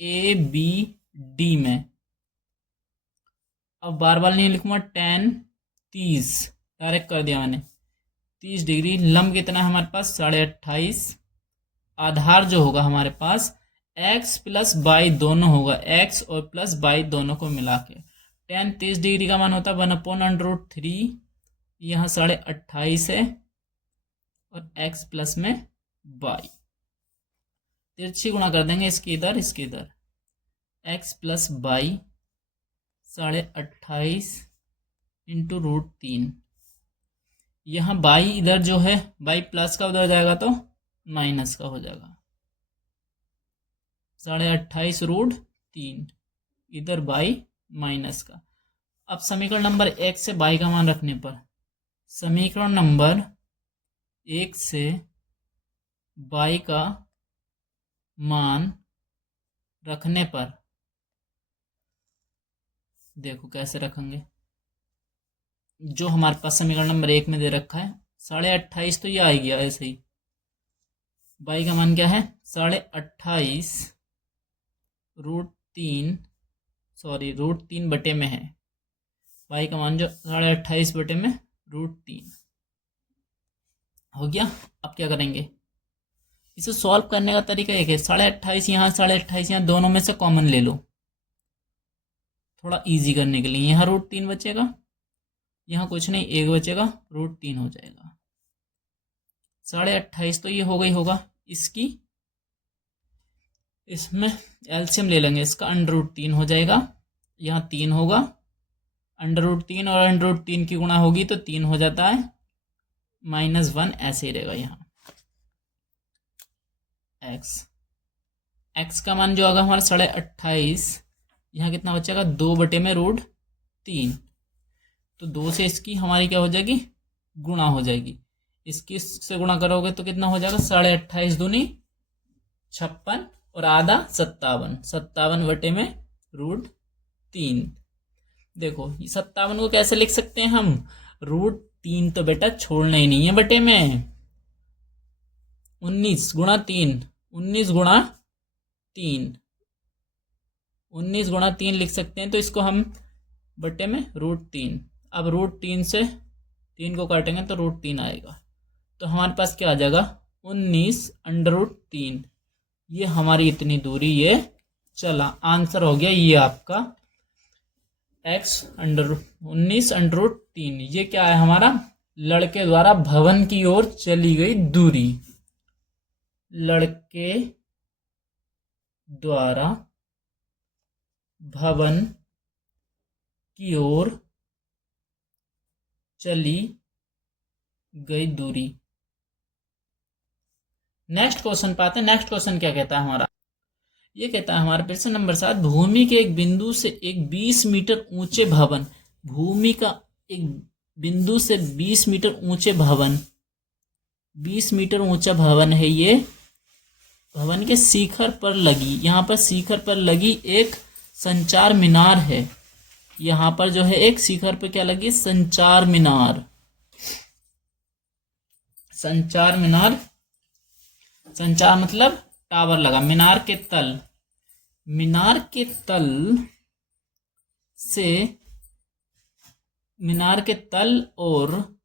ए बी डी में। अब बार बार नहीं लिखूंगा, tan 30 डायरेक्ट कर दिया मैंने, 30 डिग्री, लंब कितना है हमारे पास 28.5, आधार जो होगा हमारे पास x प्लस बाई दोनों होगा, x और प्लस बाई दोनों को मिला के। tan 30 डिग्री का मान होता है 1/√3, यहाँ 28.5 है, और x प्लस में बाई, तिरछी गुणा कर देंगे, इसके इधर इसके इधर, x प्लस बाई 28.5 इंटू √3, यहाँ बाई इधर जो है, बाई प्लस का उधर जाएगा तो माइनस का हो जाएगा, 28.5 √3, इधर बाई माइनस का। अब समीकरण नंबर 1 से बाई का मान रखने पर, समीकरण नंबर 1 से बाई का मान रखने पर, देखो कैसे रखेंगे, जो हमारे पास समीकरण नंबर 1 में दे रखा है 28.5, तो ये आ गया ऐसे ही। बाई का मान क्या है 28.5 √3, सॉरी √3 बटे में है। बाई का मान जो 28.5 बटे में √3 हो गया। अब क्या करेंगे, इसे सॉल्व करने का तरीका एक है, 28.5 यहाँ 28.5 यहाँ, दोनों में से कॉमन ले लो थोड़ा इजी करने के लिए। यहाँ √3 बचेगा, यहाँ कुछ नहीं, 1 बचेगा, √3 हो जाएगा। 28.5 तो ये हो गई होगा इसकी, इसमें एलसीएम ले लेंगे, इसका √3 हो जाएगा, यहाँ 3 होगा, √3 और √3 की गुणा होगी तो 3 हो जाता है, -1 ऐसे ही रहेगा। यहाँ x का मान जो होगा हमारा 28.5, यहाँ कितना बचेगा 2 बटे में √3, तो 2 से इसकी हमारी क्या हो जाएगी गुणा हो जाएगी, इसकी से गुणा करोगे तो कितना हो जाएगा 28.5 दूनी 56 और आधा 57, 57 बटे में √3। देखो 57 को कैसे लिख सकते हैं हम, √3 तो बेटा छोड़ना ही नहीं है बटे में, 19 गुणा 3, 19 गुणा 3, 19 गुणा 3 लिख सकते हैं, तो इसको हम बटे में √3। अब √3 से 3 को काटेंगे तो √3 आएगा, तो हमारे पास क्या आ जाएगा 19 √3, ये हमारी इतनी दूरी ये चला। आंसर हो गया ये आपका x/19 ये क्या है हमारा, लड़के द्वारा भवन की ओर चली गई दूरी, लड़के द्वारा भवन की ओर चली गई दूरी। नेक्स्ट क्वेश्चन पाते हैं। नेक्स्ट क्वेश्चन क्या कहता है हमारा, ये कहता है हमारा प्रश्न नंबर 7, भूमि के एक बिंदु से एक 20 मीटर ऊंचे भवन, भूमि का एक बिंदु से 20 मीटर ऊंचे भवन, 20 मीटर ऊंचा भवन है ये, भवन के शिखर पर लगी, यहाँ पर शिखर पर लगी एक संचार मीनार है, यहाँ पर जो है एक शिखर पर क्या लगी संचार मीनार, संचार मीनार, संचार मतलब टावर लगा, मीनार के तल, मीनार के तल से, मीनार के तल और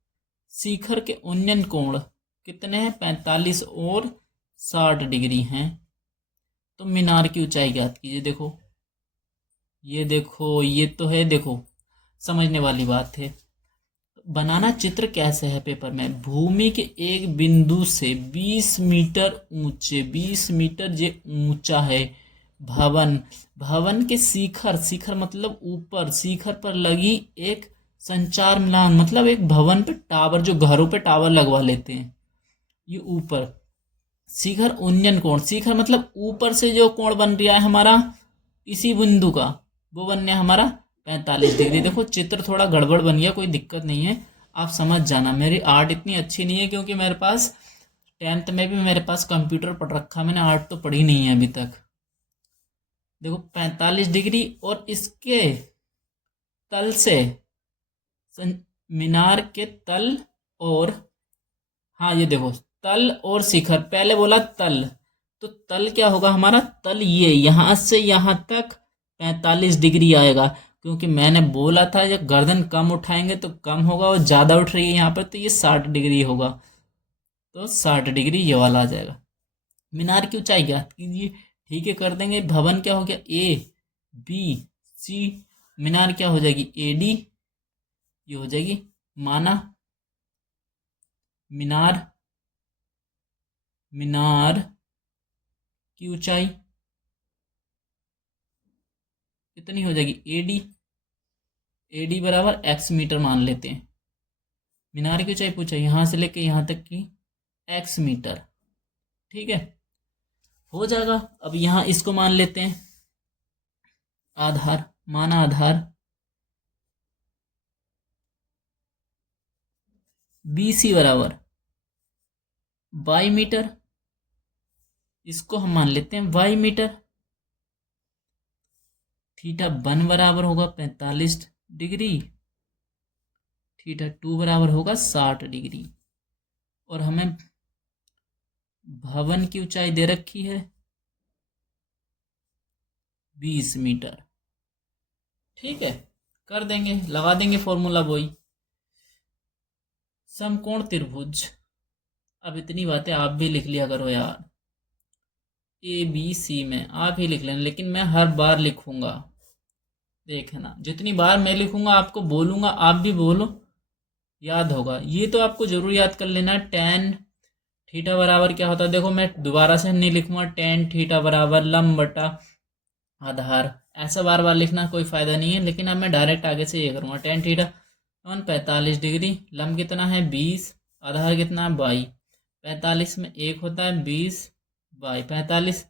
शिखर के उन्नयन कोण कितने हैं 45 और 60 डिग्री हैं। तो मीनार की ऊंचाई ज्ञात कीजिए। देखो ये देखो ये तो है, देखो समझने वाली बात है। बनाना चित्र कैसे है पेपर में, भूमि के एक बिंदु से 20 मीटर ऊंचे, 20 मीटर जे ऊंचा है भवन, भवन के शिखर, शिखर मतलब ऊपर, शिखर पर लगी एक संचार मिलान मतलब एक भवन पे टावर, जो घरों पे टावर लगवा लेते हैं, ये ऊपर शिखर उन्नयन कोण, शिखर मतलब ऊपर से जो कोण बन रहा है हमारा इसी बिंदु का, वो बनने हमारा 45 डिग्री। देखो चित्र थोड़ा गड़बड़ बन गया, कोई दिक्कत नहीं है, आप समझ जाना। मेरी आर्ट इतनी अच्छी नहीं है क्योंकि मेरे पास 10th में भी मेरे पास कंप्यूटर पढ़ रखा, मैंने आर्ट तो पढ़ी नहीं है अभी तक। देखो 45 डिग्री और इसके तल से, मीनार के तल और, हाँ ये देखो तल और शिखर, पहले बोला तल, तो तल क्या होगा हमारा, तल ये यहां से यहां तक 45 डिग्री आएगा, क्योंकि मैंने बोला था जब गर्दन कम उठाएंगे तो कम होगा और ज्यादा उठ रही है यहाँ पर तो ये 60 डिग्री होगा, तो 60 डिग्री ये वाला आ जाएगा। मीनार की ऊंचाई ज्ञात कीजिए। ठीक है कर देंगे। भवन क्या हो गया ABC, मीनार क्या हो जाएगी AD, ये हो जाएगी माना मीनार, मीनार की ऊंचाई कितनी हो जाएगी AD बराबर x मीटर मान लेते हैं। मीनार की ऊंचाई पूछा यहां से लेके यहां तक की x मीटर, ठीक है हो जाएगा। अब यहां इसको मान लेते हैं आधार, माना आधार BC बराबर y मीटर, इसको हम मान लेते हैं y मीटर। थीटा 1 बराबर होगा 45 डिग्री, थीटा 2 बराबर होगा 60 डिग्री। और हमें भवन की ऊंचाई दे रखी है 20 मीटर। ठीक है, कर देंगे, लगा देंगे फॉर्मूला वही, समकोण त्रिभुज। अब इतनी बातें आप भी लिख लिया करो यार, ABC में आप ही लिख लेना, लेकिन मैं हर बार लिखूंगा, देखना जितनी बार मैं लिखूंगा आपको बोलूंगा आप भी बोलो, याद होगा। ये तो आपको जरूर याद कर लेना, टेन थीटा बराबर क्या होता है। देखो मैं दोबारा से नहीं लिखूंगा, टेन थीटा बराबर लंब बटा आधार। ऐसा बार बार लिखना कोई फायदा नहीं है, लेकिन अब मैं डायरेक्ट आगे से ये करूंगा, टेन थीटा 45 डिग्री, लंब कितना है 20, आधार कितना है 22, 45 में एक होता है 20 बाई 45,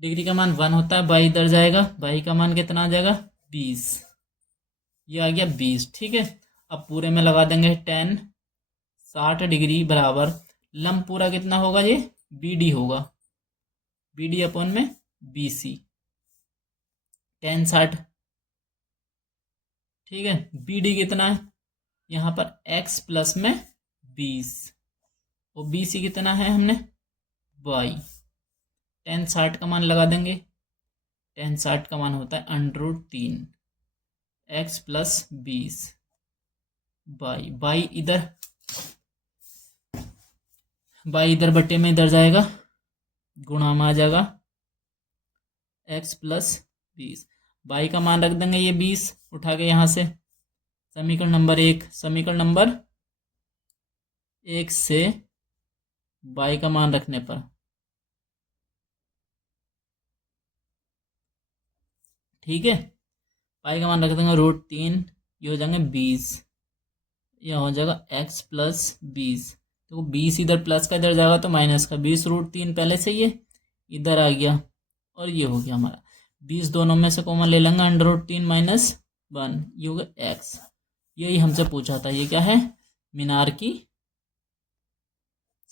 डिग्री का मान 1 होता है, बाई इधर जाएगा, बाई का मान कितना आ जाएगा 20, ये आ गया 20। ठीक है, अब पूरे में लगा देंगे टेन 60 डिग्री बराबर लंब पूरा कितना होगा, ये BD होगा, BD अपॉन में BC, टेन 60। ठीक है, BD कितना है यहाँ पर x प्लस में 20, और BC कितना है हमने y, टेन 60 का मान लगा देंगे, टेन 60 का मान होता है √3 x प्लस 20 y इधर, y इधर बटे में इधर जाएगा, गुणा में आ जाएगा x प्लस 20, y का मान रख देंगे ये 20 उठा के यहाँ से, समीकरण नंबर 1, समीकरण नंबर 1 से y का मान रखने पर, ठीक है, y का मान रख देंगे √3, ये हो जाएंगे 20, यह हो जाएगा x प्लस 20, तो 20 इधर प्लस का इधर जाएगा तो माइनस का, 20 √3 पहले से ये इधर आ गया, और ये हो गया हमारा 20, दोनों में से कॉमन ले लेंगे, √3 माइनस 1, ये हो गया x। यही हमसे पूछा था, ये क्या है, मीनार की,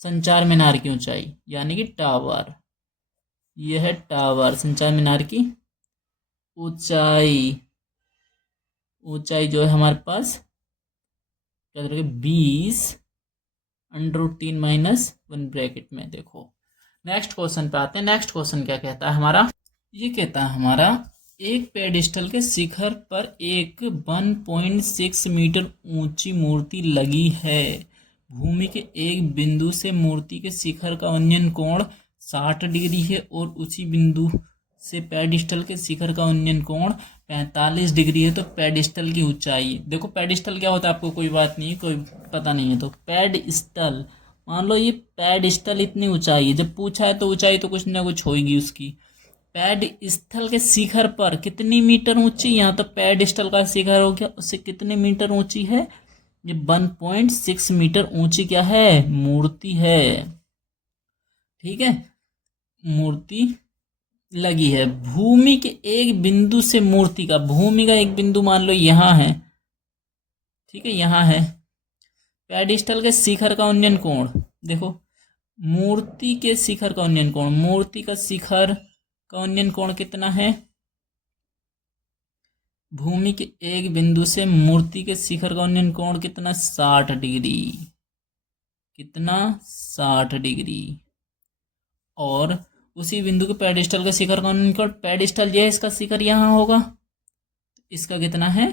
संचार मीनार की ऊंचाई, यानी कि टावर, यह है टावर, संचार मीनार की ऊंचाई, ऊंचाई जो है हमारे पास क्या करेंगे 20 √3 माइनस 1 ब्रैकेट में। देखो नेक्स्ट क्वेश्चन पे आते हैं, नेक्स्ट क्वेश्चन क्या कहता है हमारा, ये कहता है हमारा एक पेडिस्टल के शिखर पर एक 1.6 मीटर ऊंची मूर्ति लगी है, भूमि के एक बिंदु से मूर्ति के शिखर का उन्नयन कोण 60 डिग्री है, और उसी बिंदु से पेडिस्टल के शिखर का उन्नयन कोण 45 डिग्री है, तो पेडिस्टल की ऊंचाई, देखो पेडिस्टल क्या होता है आपको कोई बात नहीं, कोई पता नहीं है तो पेडिस्टल, मान लो ये पेडिस्टल इतनी ऊंचाई है, जब पूछा है तो ऊंचाई तो कुछ ना कुछ होगी उसकी, पेडिस्टल के शिखर पर कितनी मीटर ऊंची, यहाँ तो पेडिस्टल का शिखर हो गया, उससे कितने मीटर ऊंची है, ये 1.6 मीटर ऊंची क्या है, मूर्ति है। ठीक है, मूर्ति लगी है, भूमि के एक बिंदु से मूर्ति का, भूमि का एक बिंदु मान लो यहाँ है, ठीक है यहाँ है, पेडिस्टल के शिखर का उन्नयन कोण, देखो मूर्ति के शिखर का उन्नयन कोण, मूर्ति का शिखर का उन्नयन कोण कितना है, भूमि के एक बिंदु से मूर्ति के शिखर का उन्नयन कोण कितना 60 डिग्री, कितना 60 डिग्री, और उसी बिंदु के पेडिस्टल का शिखर का उन्नयन कोण, पेडिस्टल ये है इसका शिखर यहाँ होगा, इसका कितना है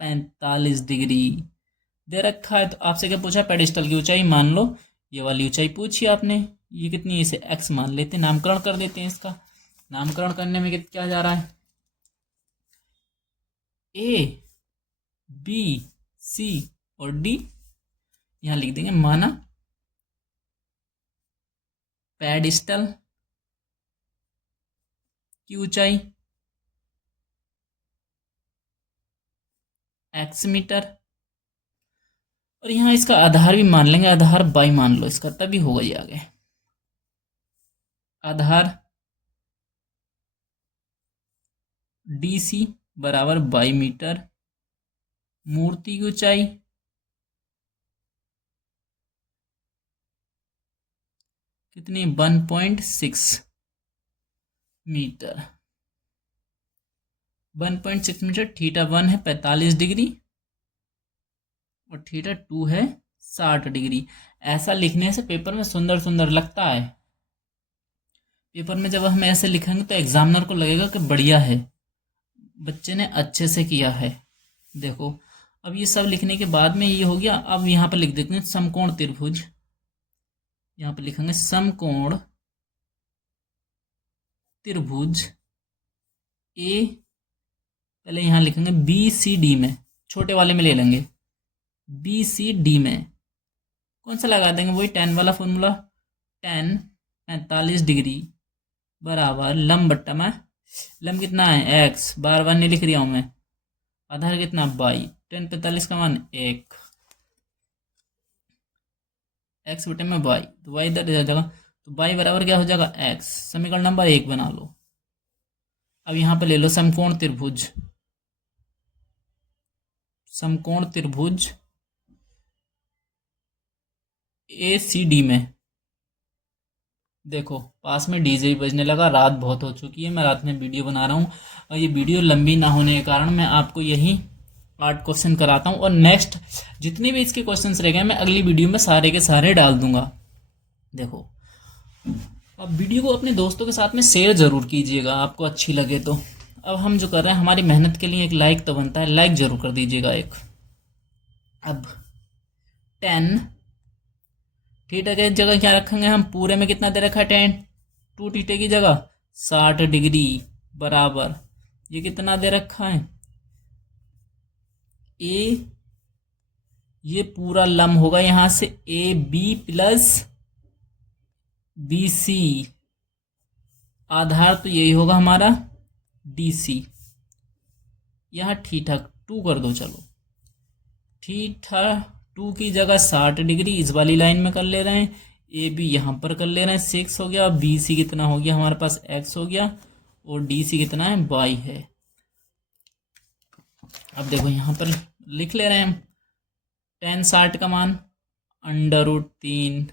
45 डिग्री दे रखा है। तो आपसे क्या पूछा, पेडिस्टल की ऊंचाई मान लो, ये वाली ऊंचाई पूछी आपने, ये कितनी है, इसे x मान लेते हैं, नामकरण कर देते हैं, इसका नामकरण करने में क्या जा रहा है, A B C और D, यहां लिख देंगे, माना पेडिस्टल की ऊंचाई x मीटर, और यहाँ इसका आधार भी मान लेंगे, आधार बाई मान लो इसका, तभी होगा ये आगे, आधार DC बराबर बाई मीटर, मूर्ति की ऊंचाई कितनी 1.6 मीटर, 1.6 मीटर, थीटा 1 है 45 डिग्री, और थीटा 2 है 60 डिग्री। ऐसा लिखने से पेपर में सुंदर सुंदर लगता है। पेपर में जब हम ऐसे लिखेंगे तो एग्जामिनर को लगेगा कि बढ़िया है, बच्चे ने अच्छे से किया है। देखो अब ये सब लिखने के बाद में ये हो गया। अब यहाँ पर लिख देते हैं समकोण त्रिभुज। यहाँ पर लिखेंगे समकोण त्रिभुज ए, पहले यहाँ लिखेंगे बी सी डी में, छोटे वाले में ले लेंगे। बी सी डी में कौन सा लगा देंगे, वही tan वाला फॉर्मूला। tan 45 डिग्री बराबर लंब बट्टा में, लंब कितना है x, बार बार नहीं लिख रहा हूँ मैं, आधार कितना बाई, tan 45 का मान 1, x बटे में y, तो y इधर जा जाएगा, तो y बराबर क्या हो जाएगा x। समीकरण नंबर 1 बना लो। अब यहाँ पे ले लो समकोण त्रिभुज, समकोण त्रिभुज ए सी डी में। देखो पास में डीजे बजने लगा, रात बहुत हो चुकी है, मैं रात में वीडियो बना रहा हूँ और ये वीडियो लंबी ना होने के कारण मैं आपको यही 8 क्वेश्चन कराता हूँ और नेक्स्ट जितने भी इसके क्वेश्चंस रह गए मैं अगली वीडियो में सारे के सारे डाल दूंगा। देखो अब वीडियो को अपने दोस्तों के साथ में शेयर जरूर कीजिएगा, आपको अच्छी लगे तो। अब हम जो कर रहे हैं हमारी मेहनत के लिए एक लाइक तो बनता है, लाइक जरूर कर दीजिएगा एक। अब 10 थीटा की जगह क्या रखेंगे हम, पूरे में कितना दे रखा है tan, 2 थीटा की जगह 60 डिग्री बराबर ये कितना दे रखा है ए, ये पूरा लंब होगा यहां से A B plus B C, आधार तो यही होगा हमारा डी सी। यहां थीटा 2 कर दो, चलो थीटा 2 की जगह 60 डिग्री इस वाली लाइन में कर ले रहे हैं, ए बी यहाँ पर कर ले रहे हैं 6 हो गया, बी सी कितना हो गया हमारे पास x हो गया और डी सी कितना है y है। अब देखो यहाँ पर लिख ले रहे हैं हम tan 60 का मान √3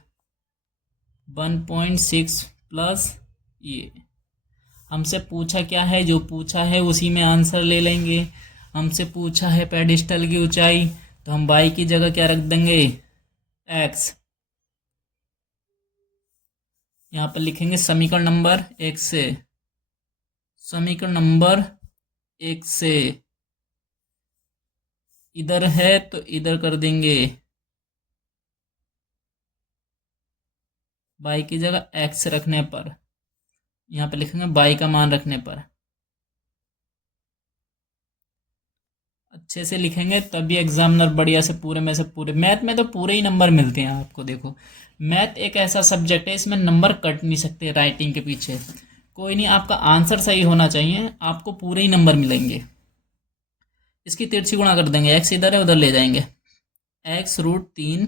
1.6 प्लस ये, हमसे पूछा क्या है, जो पूछा है उसी में आंसर ले लेंगे। हमसे पूछा है पेडिस्टल की ऊंचाई, तो हम y की जगह क्या रख देंगे x। यहां पर लिखेंगे समीकरण नंबर 1 से, समीकरण नंबर 1 से इधर है तो इधर कर देंगे y की जगह x रखने पर, यहां पर लिखेंगे y का मान रखने पर। अच्छे से लिखेंगे तभी एग्जामिनर बढ़िया से पूरे में से पूरे, मैथ में तो पूरे ही नंबर मिलते हैं आपको। देखो मैथ एक ऐसा सब्जेक्ट है इसमें नंबर कट नहीं सकते राइटिंग के पीछे, कोई नहीं, आपका आंसर सही होना चाहिए, आपको पूरे ही नंबर मिलेंगे। इसकी तिरछी गुणा कर देंगे, x इधर है उधर ले जाएंगे, x√3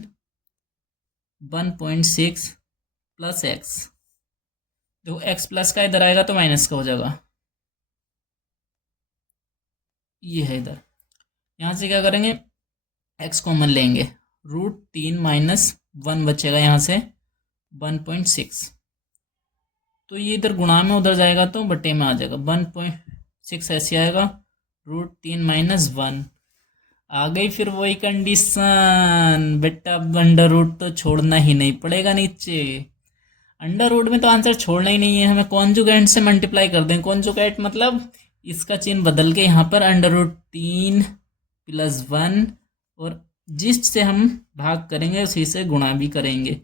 1.6 प्लस x, देखो x प्लस का इधर आएगा तो माइनस का हो जाएगा, ये है इधर। यहां से क्या करेंगे x कॉमन लेंगे, √3 - 1 बचेगा यहाँ से 1.6, तो ये इधर गुणा में उधर जाएगा तो बटे में आ जाएगा 1.6 ऐसे आएगा, √3 - 1 आ गई। फिर वही कंडीशन बेटा, अंडर रूट तो छोड़ना ही नहीं पड़ेगा नीचे, अंडर रूट में तो आंसर छोड़ना ही नहीं है, हमें कॉन्जुगेट से मल्टीप्लाई कर दें। कॉन्जुगेट मतलब इसका चिन्ह बदल के यहाँ पर √3 + 1 और जिससे हम भाग करेंगे उसी से गुणा भी करेंगे,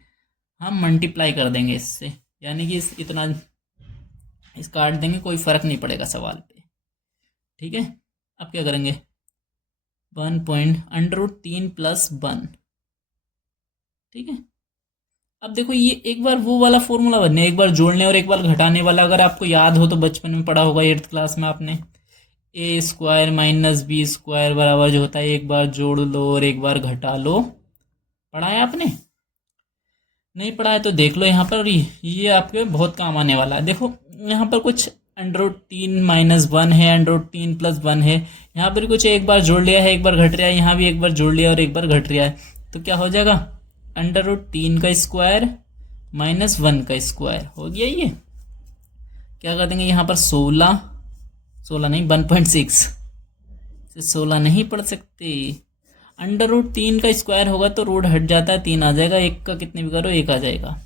हम मल्टीप्लाई कर देंगे इससे, यानी कि इतना इस काट देंगे, कोई फर्क नहीं पड़ेगा सवाल पे। ठीक है, अब क्या करेंगे √3 + 1, ठीक है। अब देखो ये एक बार वो वाला फॉर्मूला बनने, एक बार जोड़ने और एक बार घटाने वाला, अगर आपको याद हो तो बचपन में पढ़ा होगा 8th क्लास में आपने, a² - b² बराबर जो होता है एक बार जोड़ लो और एक बार घटा लो, पढ़ा है आपने? नहीं पढ़ा है तो देख लो यहाँ पर, ये आपके बहुत काम आने वाला है। देखो यहाँ पर कुछ √3 - 1 है, √3 + 1 है, यहाँ पर कुछ एक बार जोड़ लिया है एक बार घट रहा है, यहाँ भी एक बार जोड़ लिया और एक बार घट रहा है, तो क्या हो जाएगा √3 का स्क्वायर - 1 का स्क्वायर हो गया। ये क्या कर देंगे यहाँ पर 16 नहीं 1.6 से 16 नहीं पढ़ सकते, अंडर रूट 3 का स्क्वायर होगा तो रूट हट जाता है, 3 आ जाएगा, 1 का कितने भी करो 1 आ जाएगा।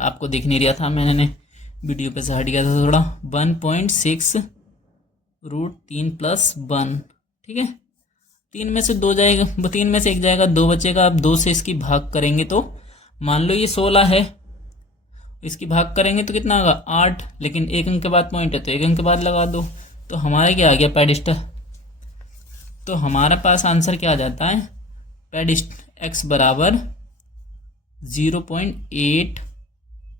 आपको दिख नहीं रहा था, मैंने वीडियो पे से हट गया था थोड़ा। 1.6 रूट 3 प्लस 1, ठीक है। 3 में से 2 जाएगा, 3 में से 1 जाएगा, 2 बचेगा। आप 2 से इसकी भाग करेंगे तो मान लो ये 16 है, इसकी भाग करेंगे तो कितना होगा 8, लेकिन 1 अंक के बाद पॉइंट है तो 1 अंक के बाद लगा दो, तो हमारा क्या आ गया पेडिस्टल। तो हमारे पास आंसर क्या आ जाता है, पेडिस्ट एक्स बराबर 0.8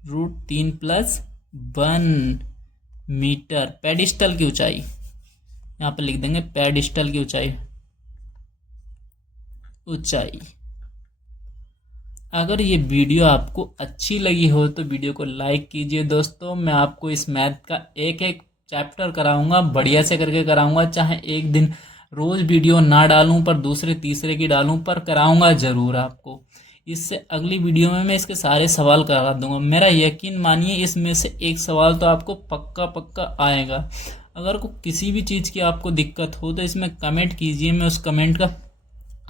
रूट 3 प्लस 1 मीटर। पेडिस्टल की ऊंचाई यहाँ पर लिख देंगे, पेडिस्टल की ऊंचाई। अगर ये वीडियो आपको अच्छी लगी हो तो वीडियो को लाइक कीजिए दोस्तों। मैं आपको इस मैथ का एक एक चैप्टर कराऊंगा, बढ़िया से करके कराऊंगा, चाहे एक दिन रोज वीडियो ना डालूं पर दूसरे तीसरे की डालूं, पर कराऊंगा जरूर आपको। इससे अगली वीडियो में मैं इसके सारे सवाल करा दूंगा। मेरा यकीन मानिए इसमें से एक सवाल तो आपको पक्का पक्का आएगा। अगर को किसी भी चीज़ की आपको दिक्कत हो तो इसमें कमेंट कीजिए, मैं उस कमेंट का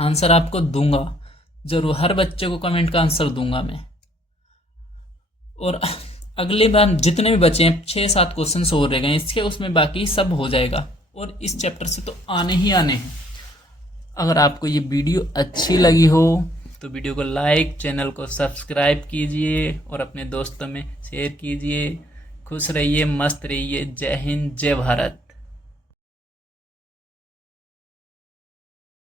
आंसर आपको दूंगा जरूर। हर बच्चे को कमेंट का आंसर दूंगा मैं। और अगले बार जितने भी बचे हैं 6-7 क्वेश्चन और रह गए इसके, उसमें बाकी सब हो जाएगा। और इस चैप्टर से तो आने ही आने हैं। अगर आपको ये वीडियो अच्छी लगी हो तो वीडियो को लाइक, चैनल को सब्सक्राइब कीजिए और अपने दोस्तों में शेयर कीजिए। खुश रहिए, मस्त रहिए। जय हिंद, जय भारत।